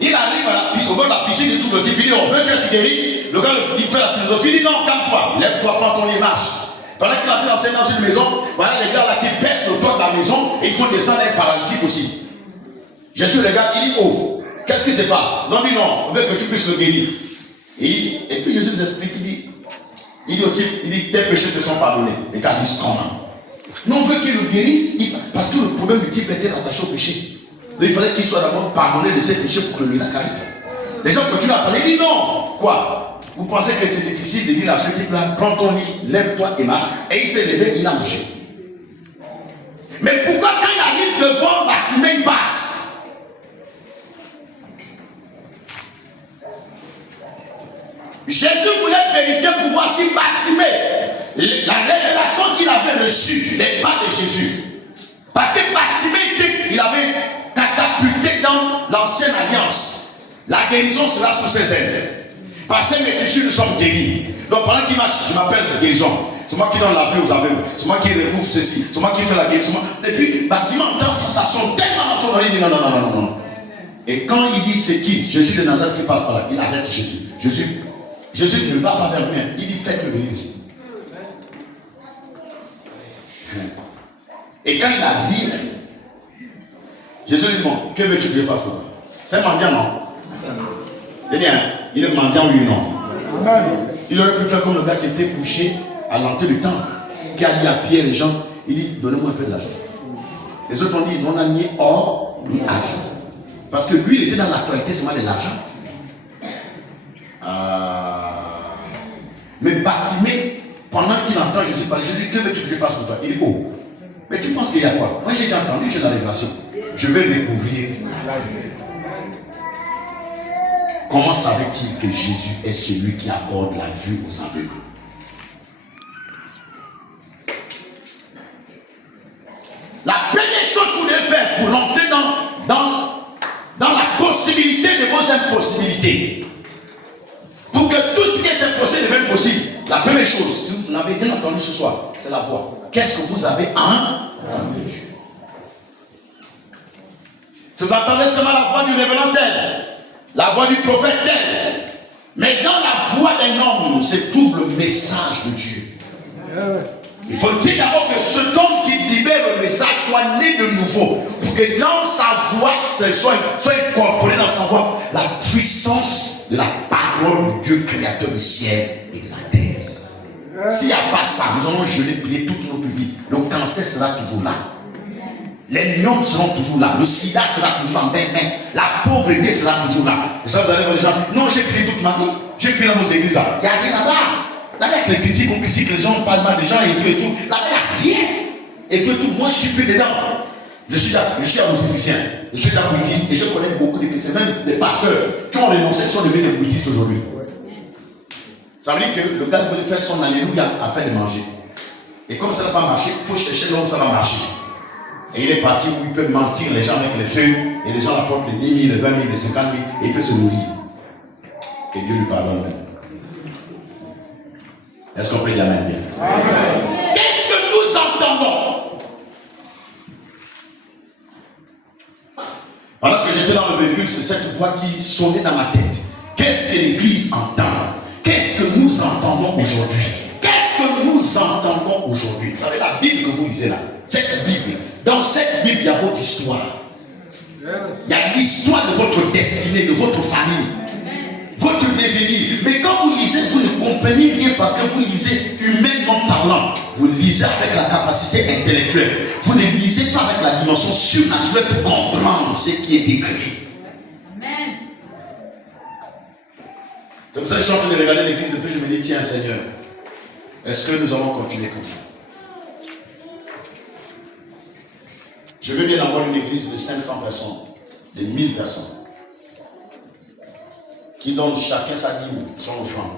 Il arrive au bord de la piscine, il trouve le type, il dit, on veut que tu guéris. Le gars, il fait la philosophie, il dit, non, calme-toi, lève-toi, prends ton lit, marche. Pendant qu'il a été enseigné dans une maison, voilà les gars là qui pèsent le toit de la maison et ils font descendre un paralytique aussi. Jésus regarde, il dit, oh, qu'est-ce qui se passe? Non, dit non, on veut que tu puisses le guérir. Et puis Jésus nous explique, il dit au type, il dit, tes péchés te sont pardonnés. Les gars disent, comment? Non, on veut qu'il le guérisse, parce que le problème du type était attaché au péché. Donc il fallait qu'il soit d'abord pardonné de ses péchés pour que le miracle arrive. Les gens continuent à parler, il dit non. Quoi? Vous pensez que c'est difficile de dire à ce type-là, prends ton lit, lève-toi et marche. Et il s'est levé, il a marché. Mais pourquoi quand il arrive devant Bartimée, il passe? Jésus voulait vérifier pour voir si Bartimée, la révélation qu'il avait reçue n'est pas de Jésus. Parce que Bartimée, il avait catapulté dans l'ancienne alliance. La guérison sera sous ses ailes. Parce que mes tissus, nous sommes guéris. Donc pendant qu'il marche, je m'appelle guérison. C'est moi qui donne la vie aux aveugles. C'est moi qui recouvre ceci. C'est moi qui fais la guérison. Et puis, Bartimée entend ça sonne tellement dans son oreille. Il dit non. Et quand il dit c'est qui? Jésus de Nazareth qui passe par là. Il arrête Jésus. Jésus ne va pas vers lui. Il dit faites-le venir ici. Et quand il arrive, Jésus lui dit bon, que veux-tu que je fasse pour toi? C'est un mendiant, non? Il est mendiant, oui ou non? Il aurait pu faire comme le gars qui était couché à l'entrée du temple, qui a dit à Pierre les gens, il dit donnez-moi un peu de l'argent. Les autres ont dit on n'a ni or ni argent. Parce que lui il était dans l'actualité seulement de l'argent. Mais Bartimée, pendant qu'il entend Jésus parler, je lui dis que veux-tu que je fasse pour toi? Il dit oh, mais tu penses qu'il y a quoi? Moi j'ai déjà entendu, j'ai la révélation. Je vais découvrir la vie. Comment savait-il que Jésus est celui qui accorde la vue aux aveugles? La première chose que vous devez faire pour entrer dans la possibilité de vos impossibilités, pour que tout ce qui est impossible devienne possible, la première chose, si vous l'avez bien entendu ce soir, c'est la voix. Qu'est-ce que vous avez entendu? Si vous entendez seulement la voix du révérend tel, la voix du prophète tel, mais dans la voix d'un homme se trouve le message de Dieu. Il faut dire d'abord que cet homme qui libère le message soit né de nouveau, pour que dans sa voix soit incorporé dans sa voix la puissance de la parole du Dieu créateur du ciel et de la terre. S'il n'y a pas ça, nous allons geler, prier toute notre vie. Le cancer sera toujours là. Les gnomes seront toujours là. Le sida sera toujours là. La pauvreté sera toujours là. Et ça, vous allez voir les gens. Non, j'ai prié toute ma vie. J'ai prié dans vos églises. Il n'y a rien là-bas. Là-bas, avec les critiques, on critique les gens, on parle mal des gens et tout. Là-bas, il n'y a rien. Et tout. Moi, je suis plus dedans. Je suis à vos églisiens. Je suis là bouddhiste et je connais beaucoup de chrétiens, même des pasteurs qui ont renoncé, sont devenus des bouddhistes aujourd'hui. Ça veut dire que le gars voulait faire son alléluia afin de manger. Et comme ça n'a pas marché, il faut chercher là où ça va marcher. Et il est parti où il peut mentir les gens avec les feux, et les gens apportent les 10 000, les 20 000, les 50 000, et il peut se nourrir. Que Dieu lui pardonne. Est-ce qu'on peut dire amen bien? Qu'est-ce que nous entendons? Pendant que j'étais dans le véhicule, c'est cette voix qui sonnait dans ma tête. Qu'est-ce que l'Église entend? Qu'est-ce que nous entendons aujourd'hui? Qu'est-ce que nous entendons aujourd'hui? Vous savez la Bible que vous lisez là, cette Bible. Dans cette Bible, il y a votre histoire. Il y a l'histoire de votre destinée, de votre famille, votre devenir. Mais quand vous lisez, vous ne comprenez rien parce que vous lisez humainement parlant. Vous lisez avec la capacité intellectuelle. Vous ne lisez pas avec la dimension surnaturelle pour comprendre ce qui est écrit. Amen. C'est pour ça que je suis en train de regarder l'église et puis je me dis, tiens Seigneur, est-ce que nous allons continuer comme ça? Je veux bien avoir une église de 500 personnes, de 1000 personnes, qui donnent chacun sa dîme, son offrande.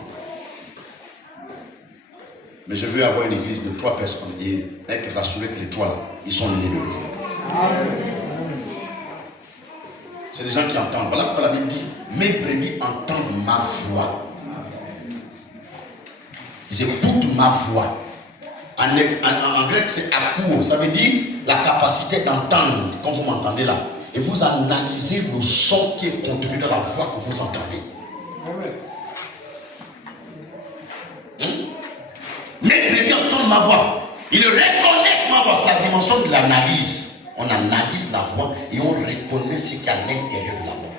Mais je veux avoir une église de 3 personnes et être rassuré que les 3 là, ils sont les nés de l'eau. C'est des gens qui entendent. Voilà pourquoi la Bible dit, mes brebis entendent ma voix. Ils écoutent ma voix. En grec, c'est akou. Ça veut dire la capacité d'entendre, comme vous m'entendez là. Et vous analysez le son qui est contenu dans la voix que vous entendez. Les brebis entendent ma voix. Ils reconnaissent ma voix. C'est la dimension de l'analyse. On analyse la voix et on reconnaît ce qu'il y a à l'intérieur de la voix.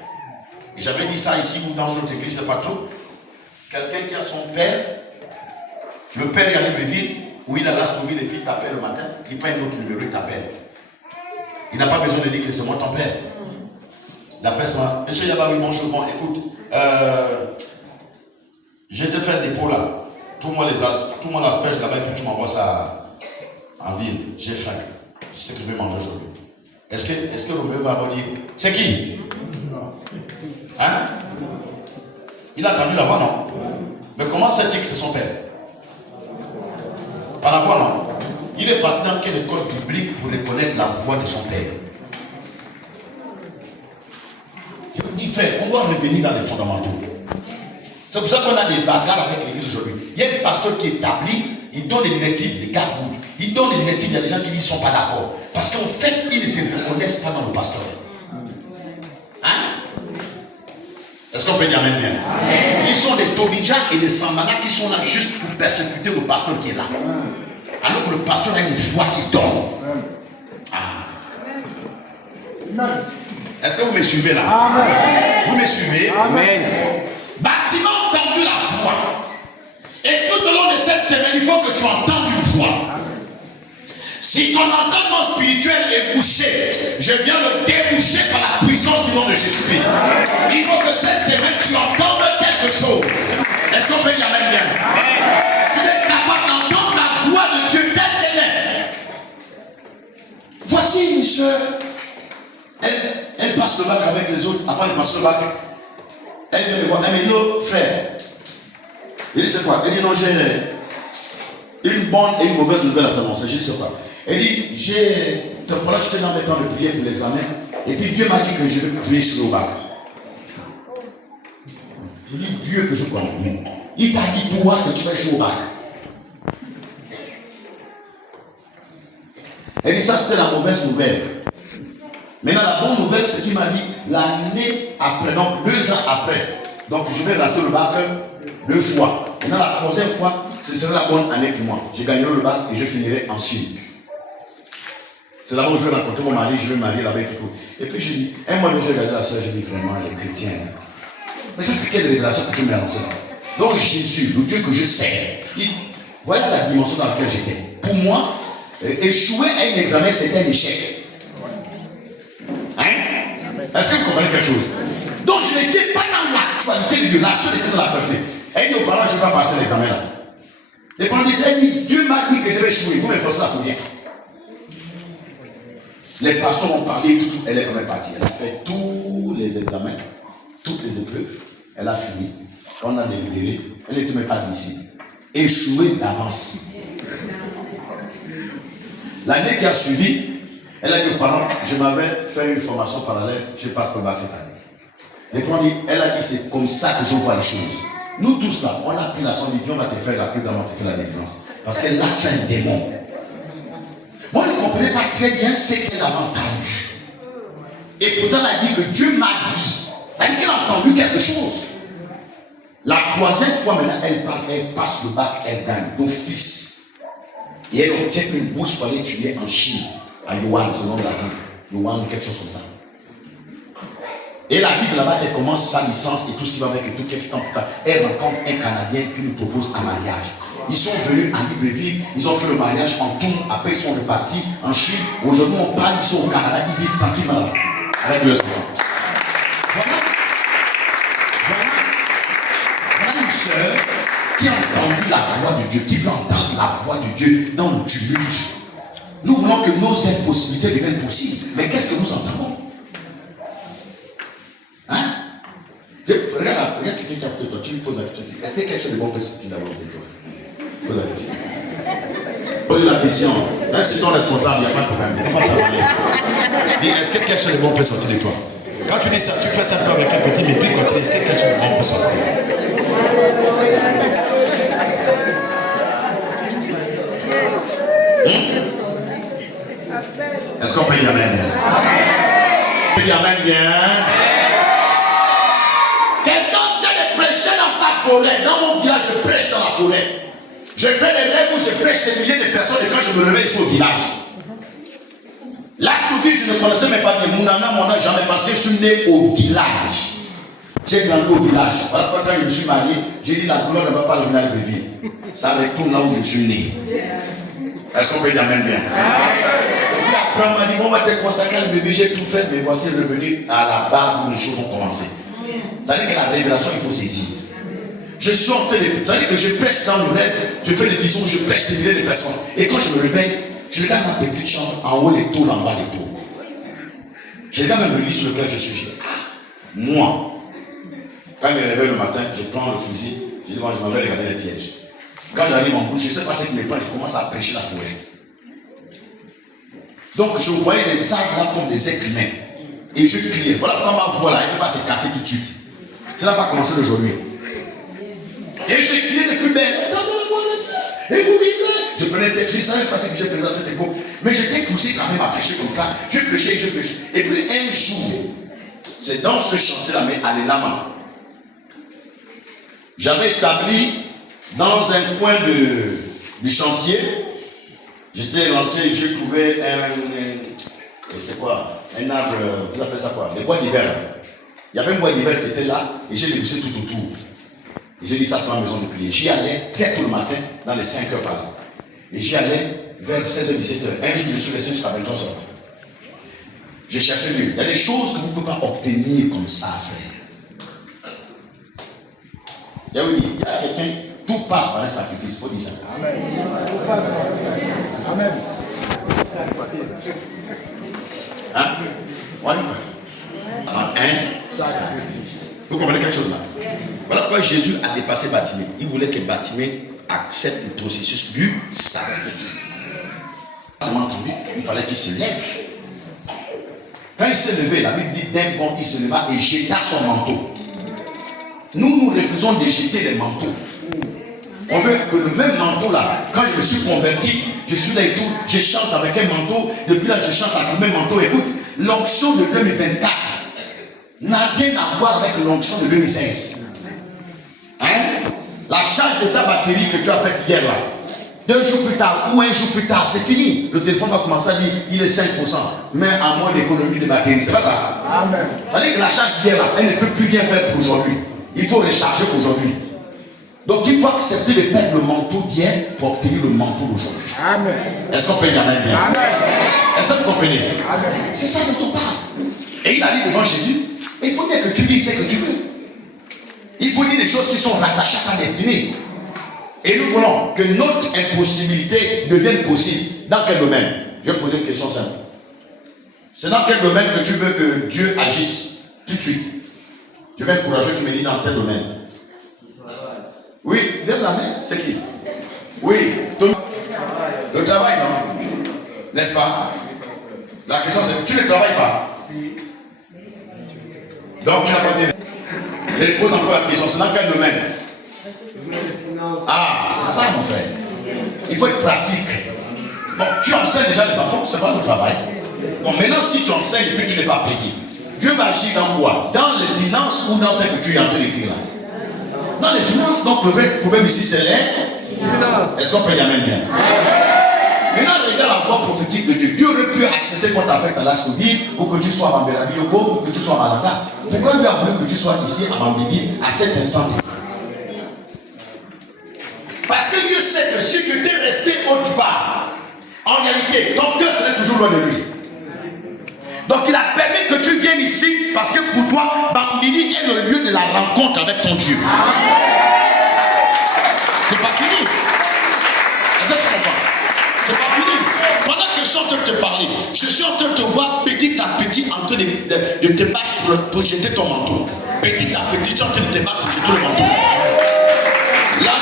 Et j'avais dit ça ici ou dans notre église, c'est pas trop. Quelqu'un qui a son père, le père il arrive vite, où il a l'astronomie et puis il t'appelle le matin, il prend un autre numéro, il t'appelle. Il n'a pas besoin de dire que c'est moi ton père. Il appelle ça, monsieur Yabawi, bonjour, bon écoute, j'ai te fait le dépôt là. Tout le monde asperge là-bas et puis tu m'envoies ça en ville. J'ai faim. Je sais que je vais manger aujourd'hui. Est-ce que Roméo va dire, c'est qui? Hein? Il a entendu la voix, non? Mais comment sait-il que c'est son père? Par rapport, non? Il est parti dans quelle école publique pour reconnaître la voix de son père? Je vous dis, frère, on doit revenir dans les fondamentaux. C'est pour ça qu'on a des bagarres avec l'église aujourd'hui. Il y a des pasteurs qui établissent, ils donnent des directives, des gars, ils donnent des directives, il y a des gens qui ne sont pas d'accord. Parce qu'en fait, ils ne se reconnaissent pas dans le pasteur. Hein? Est-ce qu'on peut dire même bien? Amen. Ils sont des Tobidja et des Sambala qui sont là juste pour persécuter le pasteur qui est là. Alors que le pasteur a une voix qui donne. Est-ce que vous me suivez là? Amen. Vous me suivez? Amen. Bâtiment entendu la voix. Et tout au long de cette semaine, il faut que tu entendes une voix. Si ton entendement spirituel est bouché, je viens le déboucher par la puissance du nom de Jésus-Christ. Il faut que cette semaine, tu entendes quelque chose. Est-ce qu'on peut dire même bien? Tu es capable d'entendre la voix de Dieu telle qu'elle est. Voici une soeur. Elle passe le bac avec les autres. Avant de passer le bac, elle vient me voir. Elle me dit, oh frère. Il dit, c'est quoi? Elle dit, non, j'ai une bonne et une mauvaise nouvelle à t'annoncer. Je dis, c'est quoi? Elle dit, voilà, je t'ai dans mes temps de prière pour l'examen. Et puis Dieu m'a dit que je vais prier sur le bac. Je dis, Dieu que je connais. Il t'a dit, toi, que tu vas jouer au bac. Elle dit, ça c'était la mauvaise nouvelle. Maintenant, la bonne nouvelle, c'est qu'il m'a dit, l'année après, donc 2 ans après, donc je vais rater le bac 2 fois. Maintenant, la 3e fois, ce sera la bonne année pour moi. Je gagnerai le bac et je finirai en Chine. C'est là où je vais rencontrer mon mari, je vais me marier là-bas et tout. Et puis je dis, un mois de j'ai regardé la soeur, je dis vraiment, les chrétiens. Mais ça, c'est quelle révélation que Dieu m'a annoncée? Donc Jésus, le Dieu que je sais, voilà la dimension dans laquelle j'étais. Pour moi, échouer à un examen, c'était un échec. Hein? Est-ce que vous comprenez quelque chose? Donc je n'étais pas dans l'actualité de Dieu, la seule était dans l'actualité. Elle dit aux parents, je ne vais pas passer l'examen là. Les parents disent, Dieu m'a dit que je vais échouer, vous me forcez à combien? Les pasteurs ont parlé, tout, elle est quand même partie. Elle a fait tous les examens, toutes les épreuves. Elle a fini. On a délibéré. Elle n'était même pas ici. Échouée d'avance. L'année qui a suivi, elle a dit aux parents, je m'avais fait une formation parallèle, je passe pour le bac cette année. Les parents disent, elle a dit, c'est comme ça que je vois les choses. Nous tous là, on a pris la son, on va te faire la pub avant de faire la délivrance. Parce que là, tu as un démon. Moi, je ne comprenais pas très bien ce qu'elle avait entendu. Et pourtant, elle a dit que Dieu m'a dit. Ça veut dire qu'elle a entendu quelque chose. La 3e fois, maintenant, elle passe le bac, elle gagne d'office. Et elle obtient une bourse pour aller étudier en Chine, à Yuan, c'est le nom de la ville. Yuan, quelque chose comme ça. Et la vie de là-bas, elle commence sa licence et tout ce qui va avec et tout, quelques temps plus tard. Elle rencontre un Canadien qui lui propose un mariage. Ils sont venus à Libreville, ils ont fait le mariage en tout, après ils sont repartis en Chine. Aujourd'hui, on parle, ils sont au Canada, ils vivent tranquillement là, avec leurs enfants. Voilà une sœur qui a entendu la voix de Dieu, qui veut entendre la voix de Dieu dans le tumulte. Nous voulons que nos impossibilités deviennent possibles. Mais qu'est-ce que nous entendons? Hein? Regarde quelqu'un qui a appelé toi, tu lui poses la question. Est-ce que quelque chose de bon peut sortir d'abord de toi? Pose la question. Pose la question. Même si c'est ton responsable, il n'y a pas de problème. Dis, est-ce que quelque chose de bon peut sortir de toi? Quand tu dis ça, tu fais ça avec un petit mépris, quand tu dis, est-ce que quelque chose de bon peut sortir de toi? Est-ce qu'on peut dire Amen bien? On peut dire Amen bien. Quelqu'un de prêcher dans sa forêt. Dans mon village, je prêche dans la forêt. Je fais des rêves où je prêche des milliers de personnes et quand je me réveille, je suis au village. Là, tout je ne connaissais même pas bien. Mon âme, jamais parce que je suis né au village. J'ai grandi au village. Voilà pourquoi quand je me suis marié, j'ai dit la gloire ne va pas le village de vie. Ça retourne là où je suis né. Est-ce qu'on peut dire Amen bien? Après, on m'a dit, bon, on va te consacrer le bébé, j'ai tout fait, mais voici revenu à la base où les choses ont commencé. Ça veut dire que la révélation, il faut saisir. Je suis en train de. Ça veut dire que je prêche dans le rêve, je fais des visions, je prêche des milliers de personnes. Et quand je me réveille, je regarde ma petite chambre, en haut les taux, en bas les taux. Je regarde même le lit sur lequel je suis. Je dis, moi, quand je me réveille le matin, je prends le fusil, je dis, bon, je m'en vais regarder les pièges. Quand j'arrive en couche, je ne sais pas ce qui me prend, je commence à pêcher la forêt. Donc je voyais les arbres là comme des êtres humains. Et je criais. Voilà pourquoi ma voix là, elle ne peut pas se casser tout de suite. Ça n'a pas commencé aujourd'hui. Et je criais depuis belle. Et vous vivrez. Je prenais tête, je ne savais pas ce que je faisais à cette époque. Mais j'étais poussé quand même à prêcher comme ça. Je prêchais. Et puis un jour, c'est dans ce chantier-là, mais à l'Elama, j'avais établi dans un coin du chantier, j'étais rentré, je trouvais c'est quoi? Un arbre, vous appelez ça quoi? Les bois d'hiver. Il y avait un bois d'hiver qui était là, et j'ai déboussé tout autour. Et j'ai dit, ça c'est ma maison de prière. J'y allais très tôt le matin, dans les 5 heures par là. Et j'y allais vers 16h, 17h. Un jour, je suis resté jusqu'à 23h. J'ai cherché mieux. Il y a des choses que vous ne pouvez pas obtenir comme ça, frère. Il y a quelqu'un, tout passe par un sacrifice. Il faut dire ça. Amen. Amen. Hein? Un sacrifice. Vous comprenez quelque chose là? Voilà pourquoi Jésus a dépassé Bartimée. Il voulait que Bartimée accepte le processus du sacrifice. Il fallait qu'il se lève. Quand il s'est levé, la Bible dit d'un bond, il se leva et jeta son manteau. Nous refusons de jeter les manteaux. On veut que le même manteau là, quand je me suis converti, je suis là et tout, je chante avec un manteau, depuis là je chante avec le même manteau. Écoute, l'onction de 2024 n'a rien à voir avec l'onction de 2016. Hein? La charge de ta batterie que tu as faite hier là, 2 jours plus tard ou 1 jour plus tard, c'est fini. Le téléphone va commencer à dire il est 5%, mais à moins d'économie de batterie. C'est pas ça? Amen. Ça veut dire que la charge d'hier là, elle ne peut plus rien faire pour aujourd'hui. Il faut recharger aujourd'hui. Donc il faut accepter de perdre le manteau d'hier pour obtenir le manteau d'aujourd'hui. Amen. Est-ce qu'on peut y aller bien? Amen. Est-ce que vous comprenez? Amen. C'est ça dont on parle. Et il arrive devant Jésus. Et il faut bien que tu dises ce que tu veux. Il faut dire des choses qui sont rattachées à ta destinée. Et nous voulons que notre impossibilité devienne possible. Dans quel domaine? Je vais poser une question simple. C'est dans quel domaine que tu veux que Dieu agisse tout de suite? Je vais encourager que tu me dis dans tel domaine. Oui, lève la main, c'est qui? Oui, le travail, non? N'est-ce pas? La question c'est, tu ne travailles pas? Donc tu n'as pas dit. Je pose encore la question, c'est dans quel domaine? Ah, c'est ça mon frère. Il faut être pratique. Bon, tu enseignes déjà les enfants, c'est pas le travail. Bon, maintenant si tu enseignes et puis tu n'es pas payé, Dieu va agir dans quoi? Dans les finances ou dans ce que tu es en train d'écrire là? Dans les finances, donc le problème ici c'est les finances. Est-ce qu'on peut y amener bien? Maintenant, regarde la voix prophétique de Dieu. Dieu aurait pu accepter qu'on t'affecte à l'Ascobie, ou que tu sois à Bambérabi, ou que tu sois à Malanga. Pourquoi lui a voulu que tu sois ici à Bambédi à cet instant? Parce que Dieu sait que si tu étais resté autre part, en réalité, ton cœur serait toujours loin de lui. Donc il a permis que tu viennes ici parce que pour toi, Bambédi est le lieu de la rencontre avec ton Dieu. C'est pas fini. Est-ce que tu comprends? C'est pas fini. Pendant que je suis en train de te parler, je suis en train de te voir petit à petit en train de te battre pour jeter ton manteau. Petit à petit, tu es en train de te battre pour jeter le manteau. Là,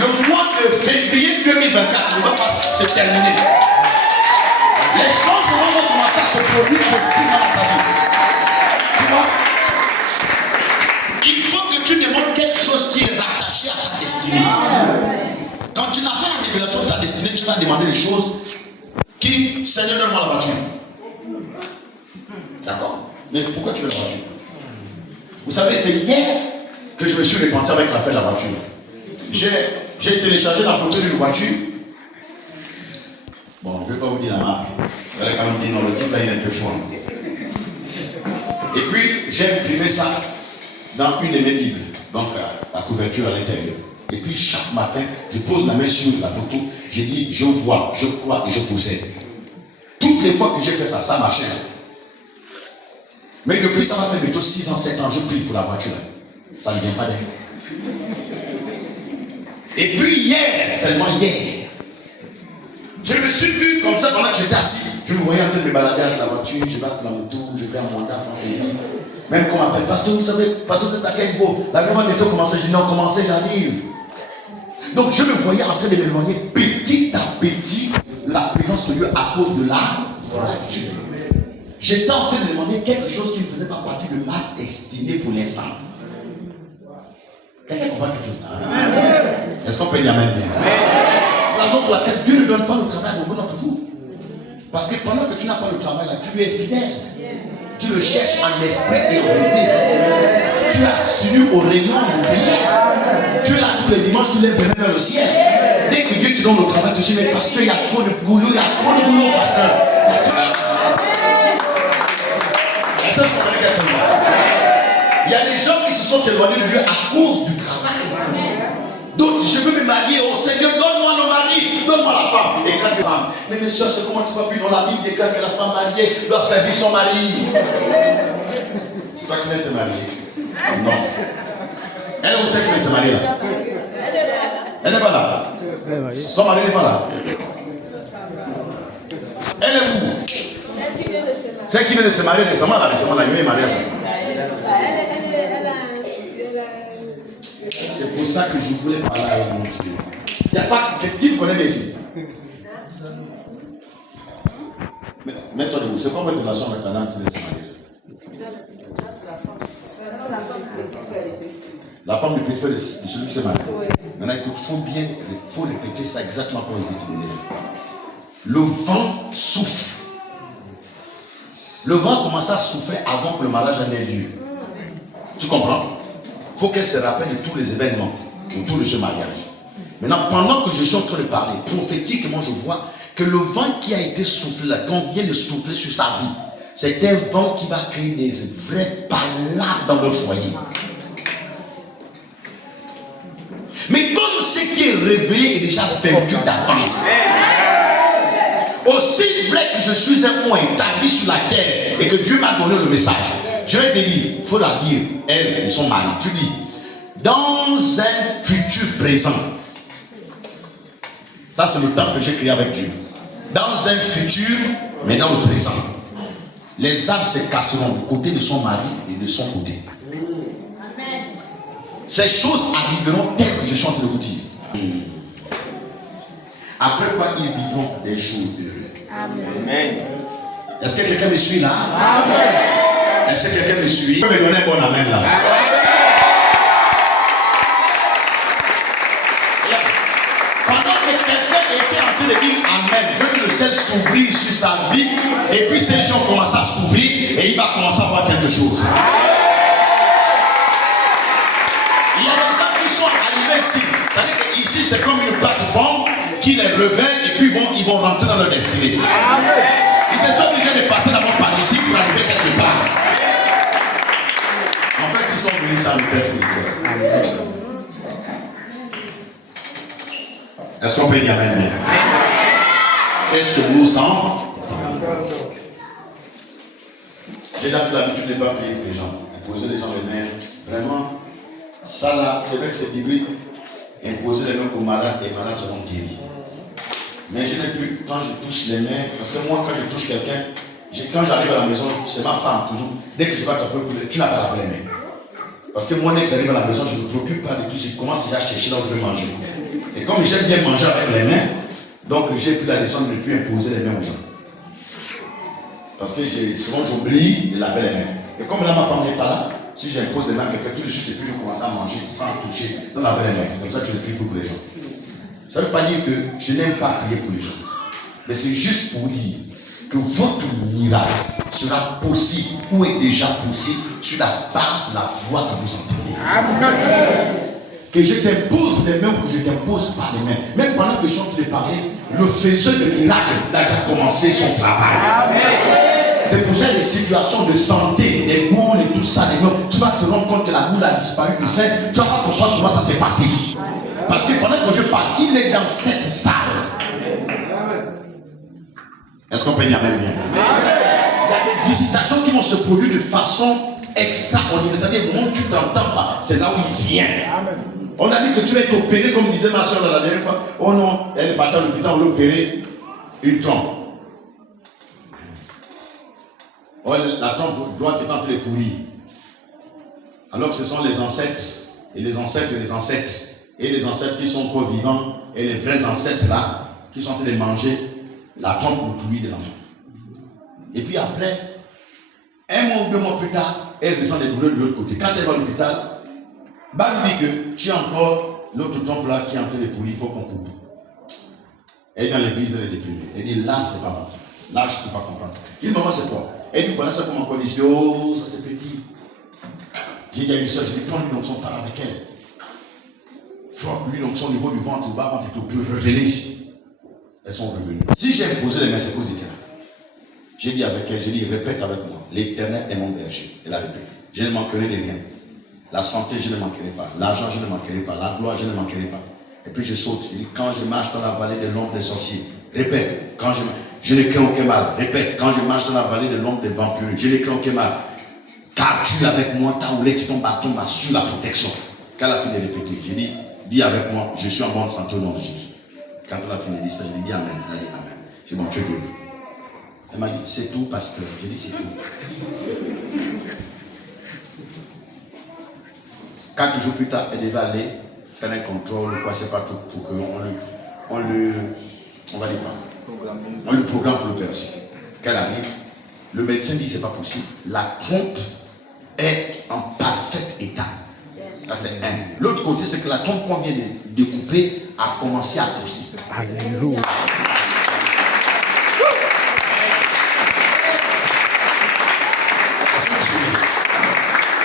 le mois de février 2024 ne va pas se terminer. Les changements vont commencer à se produire dans ta vie. Tu vois? Il faut que tu demandes quelque chose qui est rattaché à ta destinée. Quand tu n'as pas la révélation de ta destinée, tu vas demander des choses qui, Seigneur, donne-moi la voiture. D'accord? Mais pourquoi tu veux la voiture? Vous savez, c'est hier que je me suis repenti avec l'affaire de la voiture. J'ai téléchargé la photo d'une voiture. Bon, je ne vais pas vous dire la marque. Elle a quand même dit non, le type là il est un peu fort. Et puis, j'ai imprimé ça dans une de mes Bibles. Donc, la couverture à l'intérieur. Et puis, chaque matin, je pose la main sur la photo. Je dis, je vois, je crois et je possède. Toutes les fois que j'ai fait ça, ça marchait. Mais depuis, ça va faire bientôt 6 ans, 7 ans, je prie pour la voiture. Ça ne vient pas d'elle. Et puis hier, seulement hier, je me suis vu comme ça pendant que j'étais assis. Je me voyais en train de me balader avec la voiture, je vais à la moto, je vais à mandat français. Même qu'on m'appelle, pasteur, vous savez, pasteur, vous êtes à quel niveau? La vie va bientôt commencer. Je dis non, commencez, j'arrive. Donc je me voyais en train de m'éloigner petit à petit la présence de Dieu à cause de la voiture. J'étais en train de demander quelque chose qui ne faisait pas partie de ma destinée pour l'instant. Quelqu'un comprend quelque chose? Est-ce qu'on peut dire amen bien? C'est la raison pour laquelle Dieu ne donne pas le travail à beaucoup d'entre vous. Parce que pendant que tu n'as pas le travail là, tu lui es fidèle. Tu le cherches en esprit et en vérité. Tu as su au rayon de prière. Tu es là tous les dimanches, tu lèves les mains vers le ciel. Dès que Dieu te donne le travail, tu dis, mais pasteur, il y a trop de boulot, pasteur. Il y a des gens qui se sont éloignés de Dieu à cause du travail. Donc je veux me marier au Seigneur, donne-moi le mari, donne-moi la femme. Et quand tu femme, mais mes soeurs, c'est comment tu vas plus dans la Bible déclare que la femme mariée doit servir son mari. C'est toi qui viens de te marier? Non. Elle est où c'est qui vient de se marier là? Elle n'est pas là. Son mari n'est pas là. Elle est où? Celle qui vient de se marier récemment là, il y a eu un mariage. C'est pour ça que je voulais parler avec mon Dieu. Il n'y a pas qui connaît des ici. Mets-toi debout. C'est quoi votre relation avec la dame qui vient de se marier? La femme du petit frère de celui qui s'est marié. Maintenant, écoute, il faut répéter ça exactement comme je dis. Le vent souffle. Le vent commence à souffler avant que le mariage ait lieu. Tu comprends? Il faut qu'elle se rappelle de tous les événements autour de ce mariage. Maintenant, pendant que je suis en train de parler, prophétiquement, je vois que le vent qui a été soufflé, là, qu'on vient de souffler sur sa vie, c'est un vent qui va créer des vraies palabres dans le foyer. Mais comme ce qui est révélé est déjà vaincu d'avance, aussi vrai que je suis un point établi sur la terre et que Dieu m'a donné le message, je vais te dire, il faut la dire, elle et son mari. Tu dis, dans un futur présent, ça c'est le temps que j'ai créé avec Dieu. Dans un futur, mais dans le présent, les arbres se casseront du côté de son mari et de son côté. Ces choses arriveront telles que je suis en train de vous dire. Après quoi, ils vivront des jours heureux. Amen. Est-ce que quelqu'un me suit là? Amen. Est-ce que quelqu'un me suit? Vous pouvez me donner un bon amen là. Pendant que quelqu'un était en train de dire amen, je veux le ciel s'ouvrir sur sa vie. Et puis ces gens commencent à s'ouvrir et il va commencer à voir quelque chose. Il y a des gens qui sont arrivés ici. C'est-à-dire qu'ici c'est comme une plateforme qui les révèle et puis ils vont rentrer dans leur destinée. Ils sont pas obligés de passer d'abord par ici pour arriver quelque part. En fait, ils sont venus sans le test spirituel. Est-ce qu'on peut dire amen bien? Qu'est-ce que nous sommes? J'ai l'habitude de ne pas prier pour les gens, imposer les gens les mains. Vraiment, ça là, c'est vrai que c'est biblique. Imposer les mains aux malades, les malades seront guéris. Mais je n'ai plus, quand je touche les mains, parce que moi, quand je touche quelqu'un, quand j'arrive à la maison, c'est ma femme toujours. Dès que je vais t'appeler pour tu n'as pas lavé les mains. Parce que moi, dès que j'arrive à la maison, je ne me préoccupe pas de tout, je commence déjà à chercher là où je vais manger. Et comme j'aime bien manger avec les mains, donc j'ai pris la décision de ne plus imposer les mains aux gens. Parce que souvent j'oublie de laver les mains. Et comme là, ma femme n'est pas là, si j'impose les mains à quelqu'un, tout de suite, et puis je commence à manger sans toucher, sans laver les mains. C'est comme ça que je ne prie plus pour les gens. Ça ne veut pas dire que je n'aime pas prier pour les gens. Mais c'est juste pour dire que votre miracle sera possible ou est déjà possible sur la base de la voix que vous entendez. Amen. Que je t'impose les mains ou que je t'impose pas les mains. Même pendant que je suis en train de parler, le faiseur de miracles a déjà commencé son travail. Amen. C'est pour ça les situations de santé, les boules et tout ça, les mains, tu vas te rendre compte que la boule a disparu du sein, tu vas pas comprendre comment ça s'est passé. Parce que pendant que je parle, il est dans cette salle. Est-ce qu'on peut dire même bien? Il y a des visitations qui vont se produire de façon extraordinaire. C'est-à-dire, au moment où tu t'entends pas, c'est là où il vient. Amen. On a dit que tu vas être opéré, comme disait ma soeur la dernière fois. Oh non, elle est partie à l'hôpital, on l'a opéré une trompe. Oh, la trompe droite est en train de pourrir. Alors que ce sont les ancêtres, et les ancêtres, et les ancêtres, et les ancêtres qui sont encore vivants, et les vrais ancêtres là, qui sont en train de manger la trompe pour pourrir de l'enfant. Et puis après, un mois ou 2 mois plus tard, elle descend des douleurs de l'autre côté. Quand elle va à l'hôpital, bah lui dit que tu as encore l'autre trompe là qui est en train de pourrir, il faut qu'on coupe. Elle est dans l'église, elle est déprimée. Elle dit là c'est pas bon. Là je ne peux pas comprendre. Il dit maman c'est quoi? Elle dit voilà ça comme encore dit. Oh ça c'est petit. J'ai dit à une soeur, je dis prends lui donc son parle avec elle. Frotte lui donc son niveau du ventre bas avant que tu peux revenir ici. Elles sont revenues. Si j'ai posé les mains, c'est positif. J'ai dit avec elle, j'ai dit répète avec moi. L'Éternel est mon berger. Elle a répété. Je ne manquerai de rien. La santé, je ne manquerai pas. L'argent, je ne manquerai pas. La gloire, je ne manquerai pas. Et puis je saute. Je dis quand je marche dans la vallée de l'ombre des sorciers. Répète. Quand je ne crains aucun mal. Répète. Quand je marche dans la vallée de l'ombre des vampires. Je ne crains aucun mal. Car tu es avec moi, ta houlette qui ton bâton m'assure la protection. Quand elle a fini de répéter, j'ai dit dis avec moi, je suis en bonne santé au nom de Jésus. Quand elle a fini de dire ça, j'ai dit amen. Elle a dit amen. J'ai dit bon, tu es guéri. Elle m'a dit c'est tout parce que. J'ai dit c'est tout. 4 jours plus tard, elle devait aller faire un contrôle, quoi, c'est pas tout, pour qu'on le programme pour l'opération. Qu'elle arrive, le médecin dit c'est pas possible. La trompe est en parfait état. Ça c'est un. L'autre côté, c'est que la trompe qu'on vient de couper a commencé à tousser. Alléluia.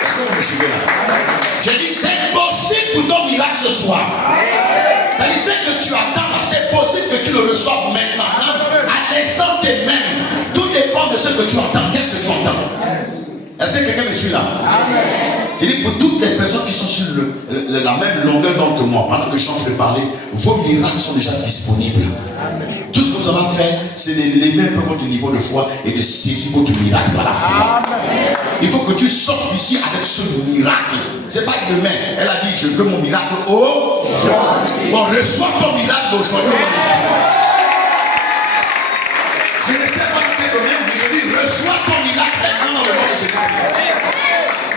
Est-ce que vous me suivez là? J'ai dit c'est possible pour ton miracle ce soir. C'est-à-dire ce que tu attends, c'est possible que tu le reçoives maintenant, à l'instant même. Tout dépend de ce que tu entends. Qu'est-ce que tu entends? Est-ce que quelqu'un me suit là? Je dis pour toutes les personnes qui sont sur la même longueur d'onde que moi, pendant que je suis en train de parler, vos miracles sont déjà disponibles. Amen. Tout ce que vous avez à faire, c'est d'élever un peu votre niveau de foi et de saisir votre miracle par la foi. Il faut que tu sortes d'ici avec ce miracle. C'est pas demain. Elle a dit je veux mon miracle aujourd'hui. Bon, reçois ton miracle aujourd'hui. Je ne sais pas quel domaine, mais je dis reçois ton miracle maintenant dans le nom de Jésus.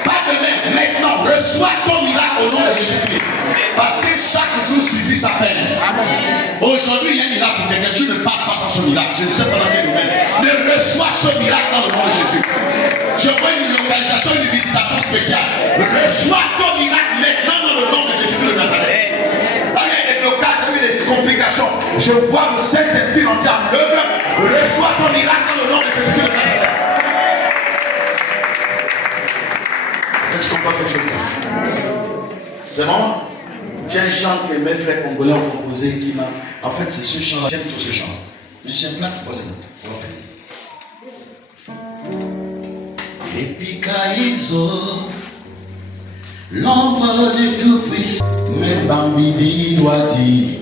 Pas demain, maintenant, reçois ton miracle au nom de Jésus-Christ. Parce que chaque jour suffit sa peine. Aujourd'hui, il y a un miracle pour quelqu'un. Tu ne parles pas sans ce miracle. Je ne sais pas dans quel domaine. Mais reçois ce miracle dans le nom de Jésus. Je vois une localisation, une visitation spéciale. Reçois ton miracle maintenant dans le nom de Jésus-Christ de Nazareth. Là, il y a des blocages, il y a des complications. Je vois le Saint-Esprit en disant reçois ton miracle dans le nom de Jésus-Christ de Nazareth. Est-ce que tu comprends quelque chose? C'est bon? J'ai un chant que mes frères congolais ont composé qui m'a. En fait, c'est ce chant-là. J'aime tout ce chant. Je suis un plat pour les notes. Epikaïzo, l'ombre du Tout-Puissant. Mais Bambidi doit dire,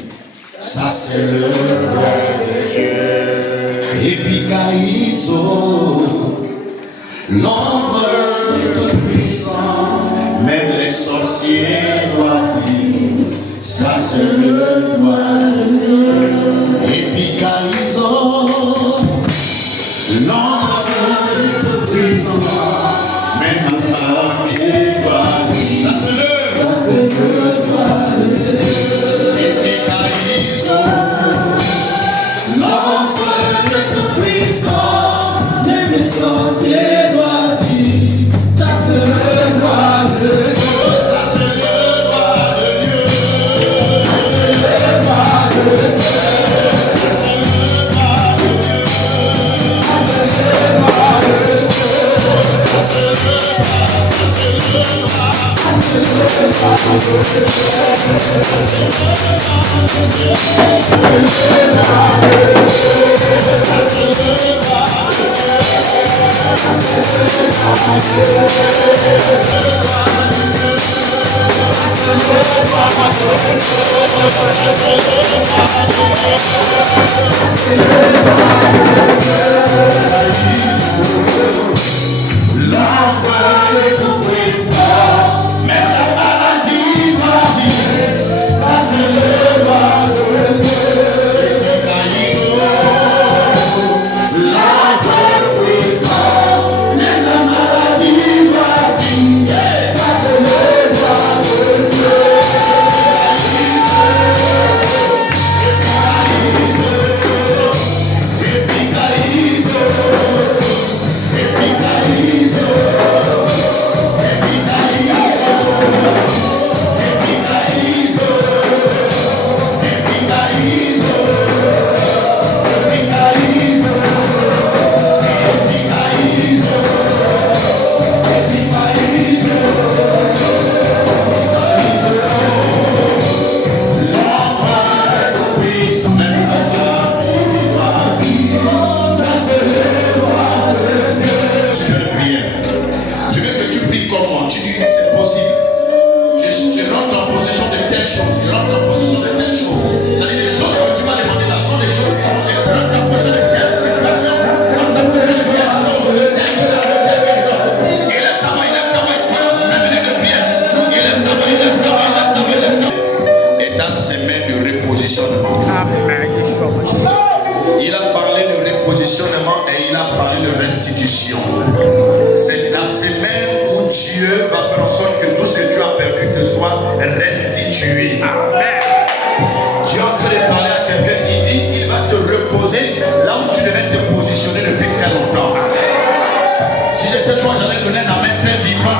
ça c'est le roi de Dieu. Epikaïzo, l'ombre du Tout-Puissant. Même les sorciers doivent dire, ça c'est le roi de Dieu. Epikaïzo, l'ombre du Tout-Puissant. Même les sorciers doivent dire, ça c'est le roi de Dieu. Epikaïzo, l'ombre du Tout-Puissant. Même les sorciers doivent dire, ça c'est le roi de Dieu. Il a parlé de repositionnement et il a parlé de restitution. C'est la semaine où Dieu va faire en sorte que tout ce que tu as perdu te soit restitué. Amen. Dieu est en train de parler à quelqu'un, il dit il va te reposer là où tu devais te positionner depuis très longtemps. Si j'étais toi, j'allais donner un amen très vibrant.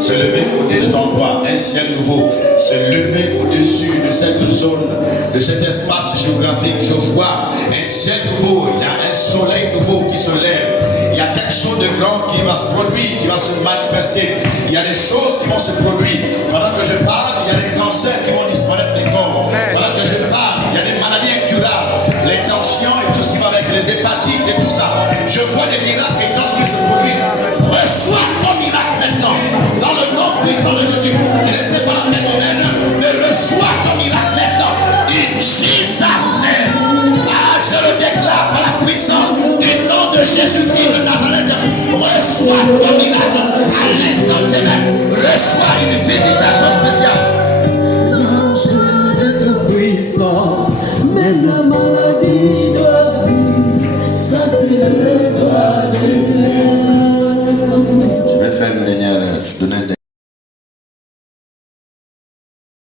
Se lever au-dessus de ton droit, un ciel nouveau, se lever au-dessus de cette zone, de cet espace géographique. Je vois un ciel nouveau, il y a un soleil nouveau qui se lève. Il y a quelque chose de grand qui va se produire, qui va se manifester. Il y a des choses qui vont se produire. Pendant que je parle, il y a des cancers qui vont disparaître des corps. Pendant que je parle, il y a des maladies incurables, les tensions et tout ce qui va avec les hépatites et tout ça. Je vois des miracles et quand ils se produisent, reçois ton miracle maintenant. Dans le nom puissant de Jésus, ne laissez pas la tête humaine, mais reçois ton miracle maintenant. In Jesus' name. Ah, je le déclare par la puissance du nom de Jésus-Christ de Nazareth. Reçois ton miracle à l'instant même. Reçois une visitation spéciale.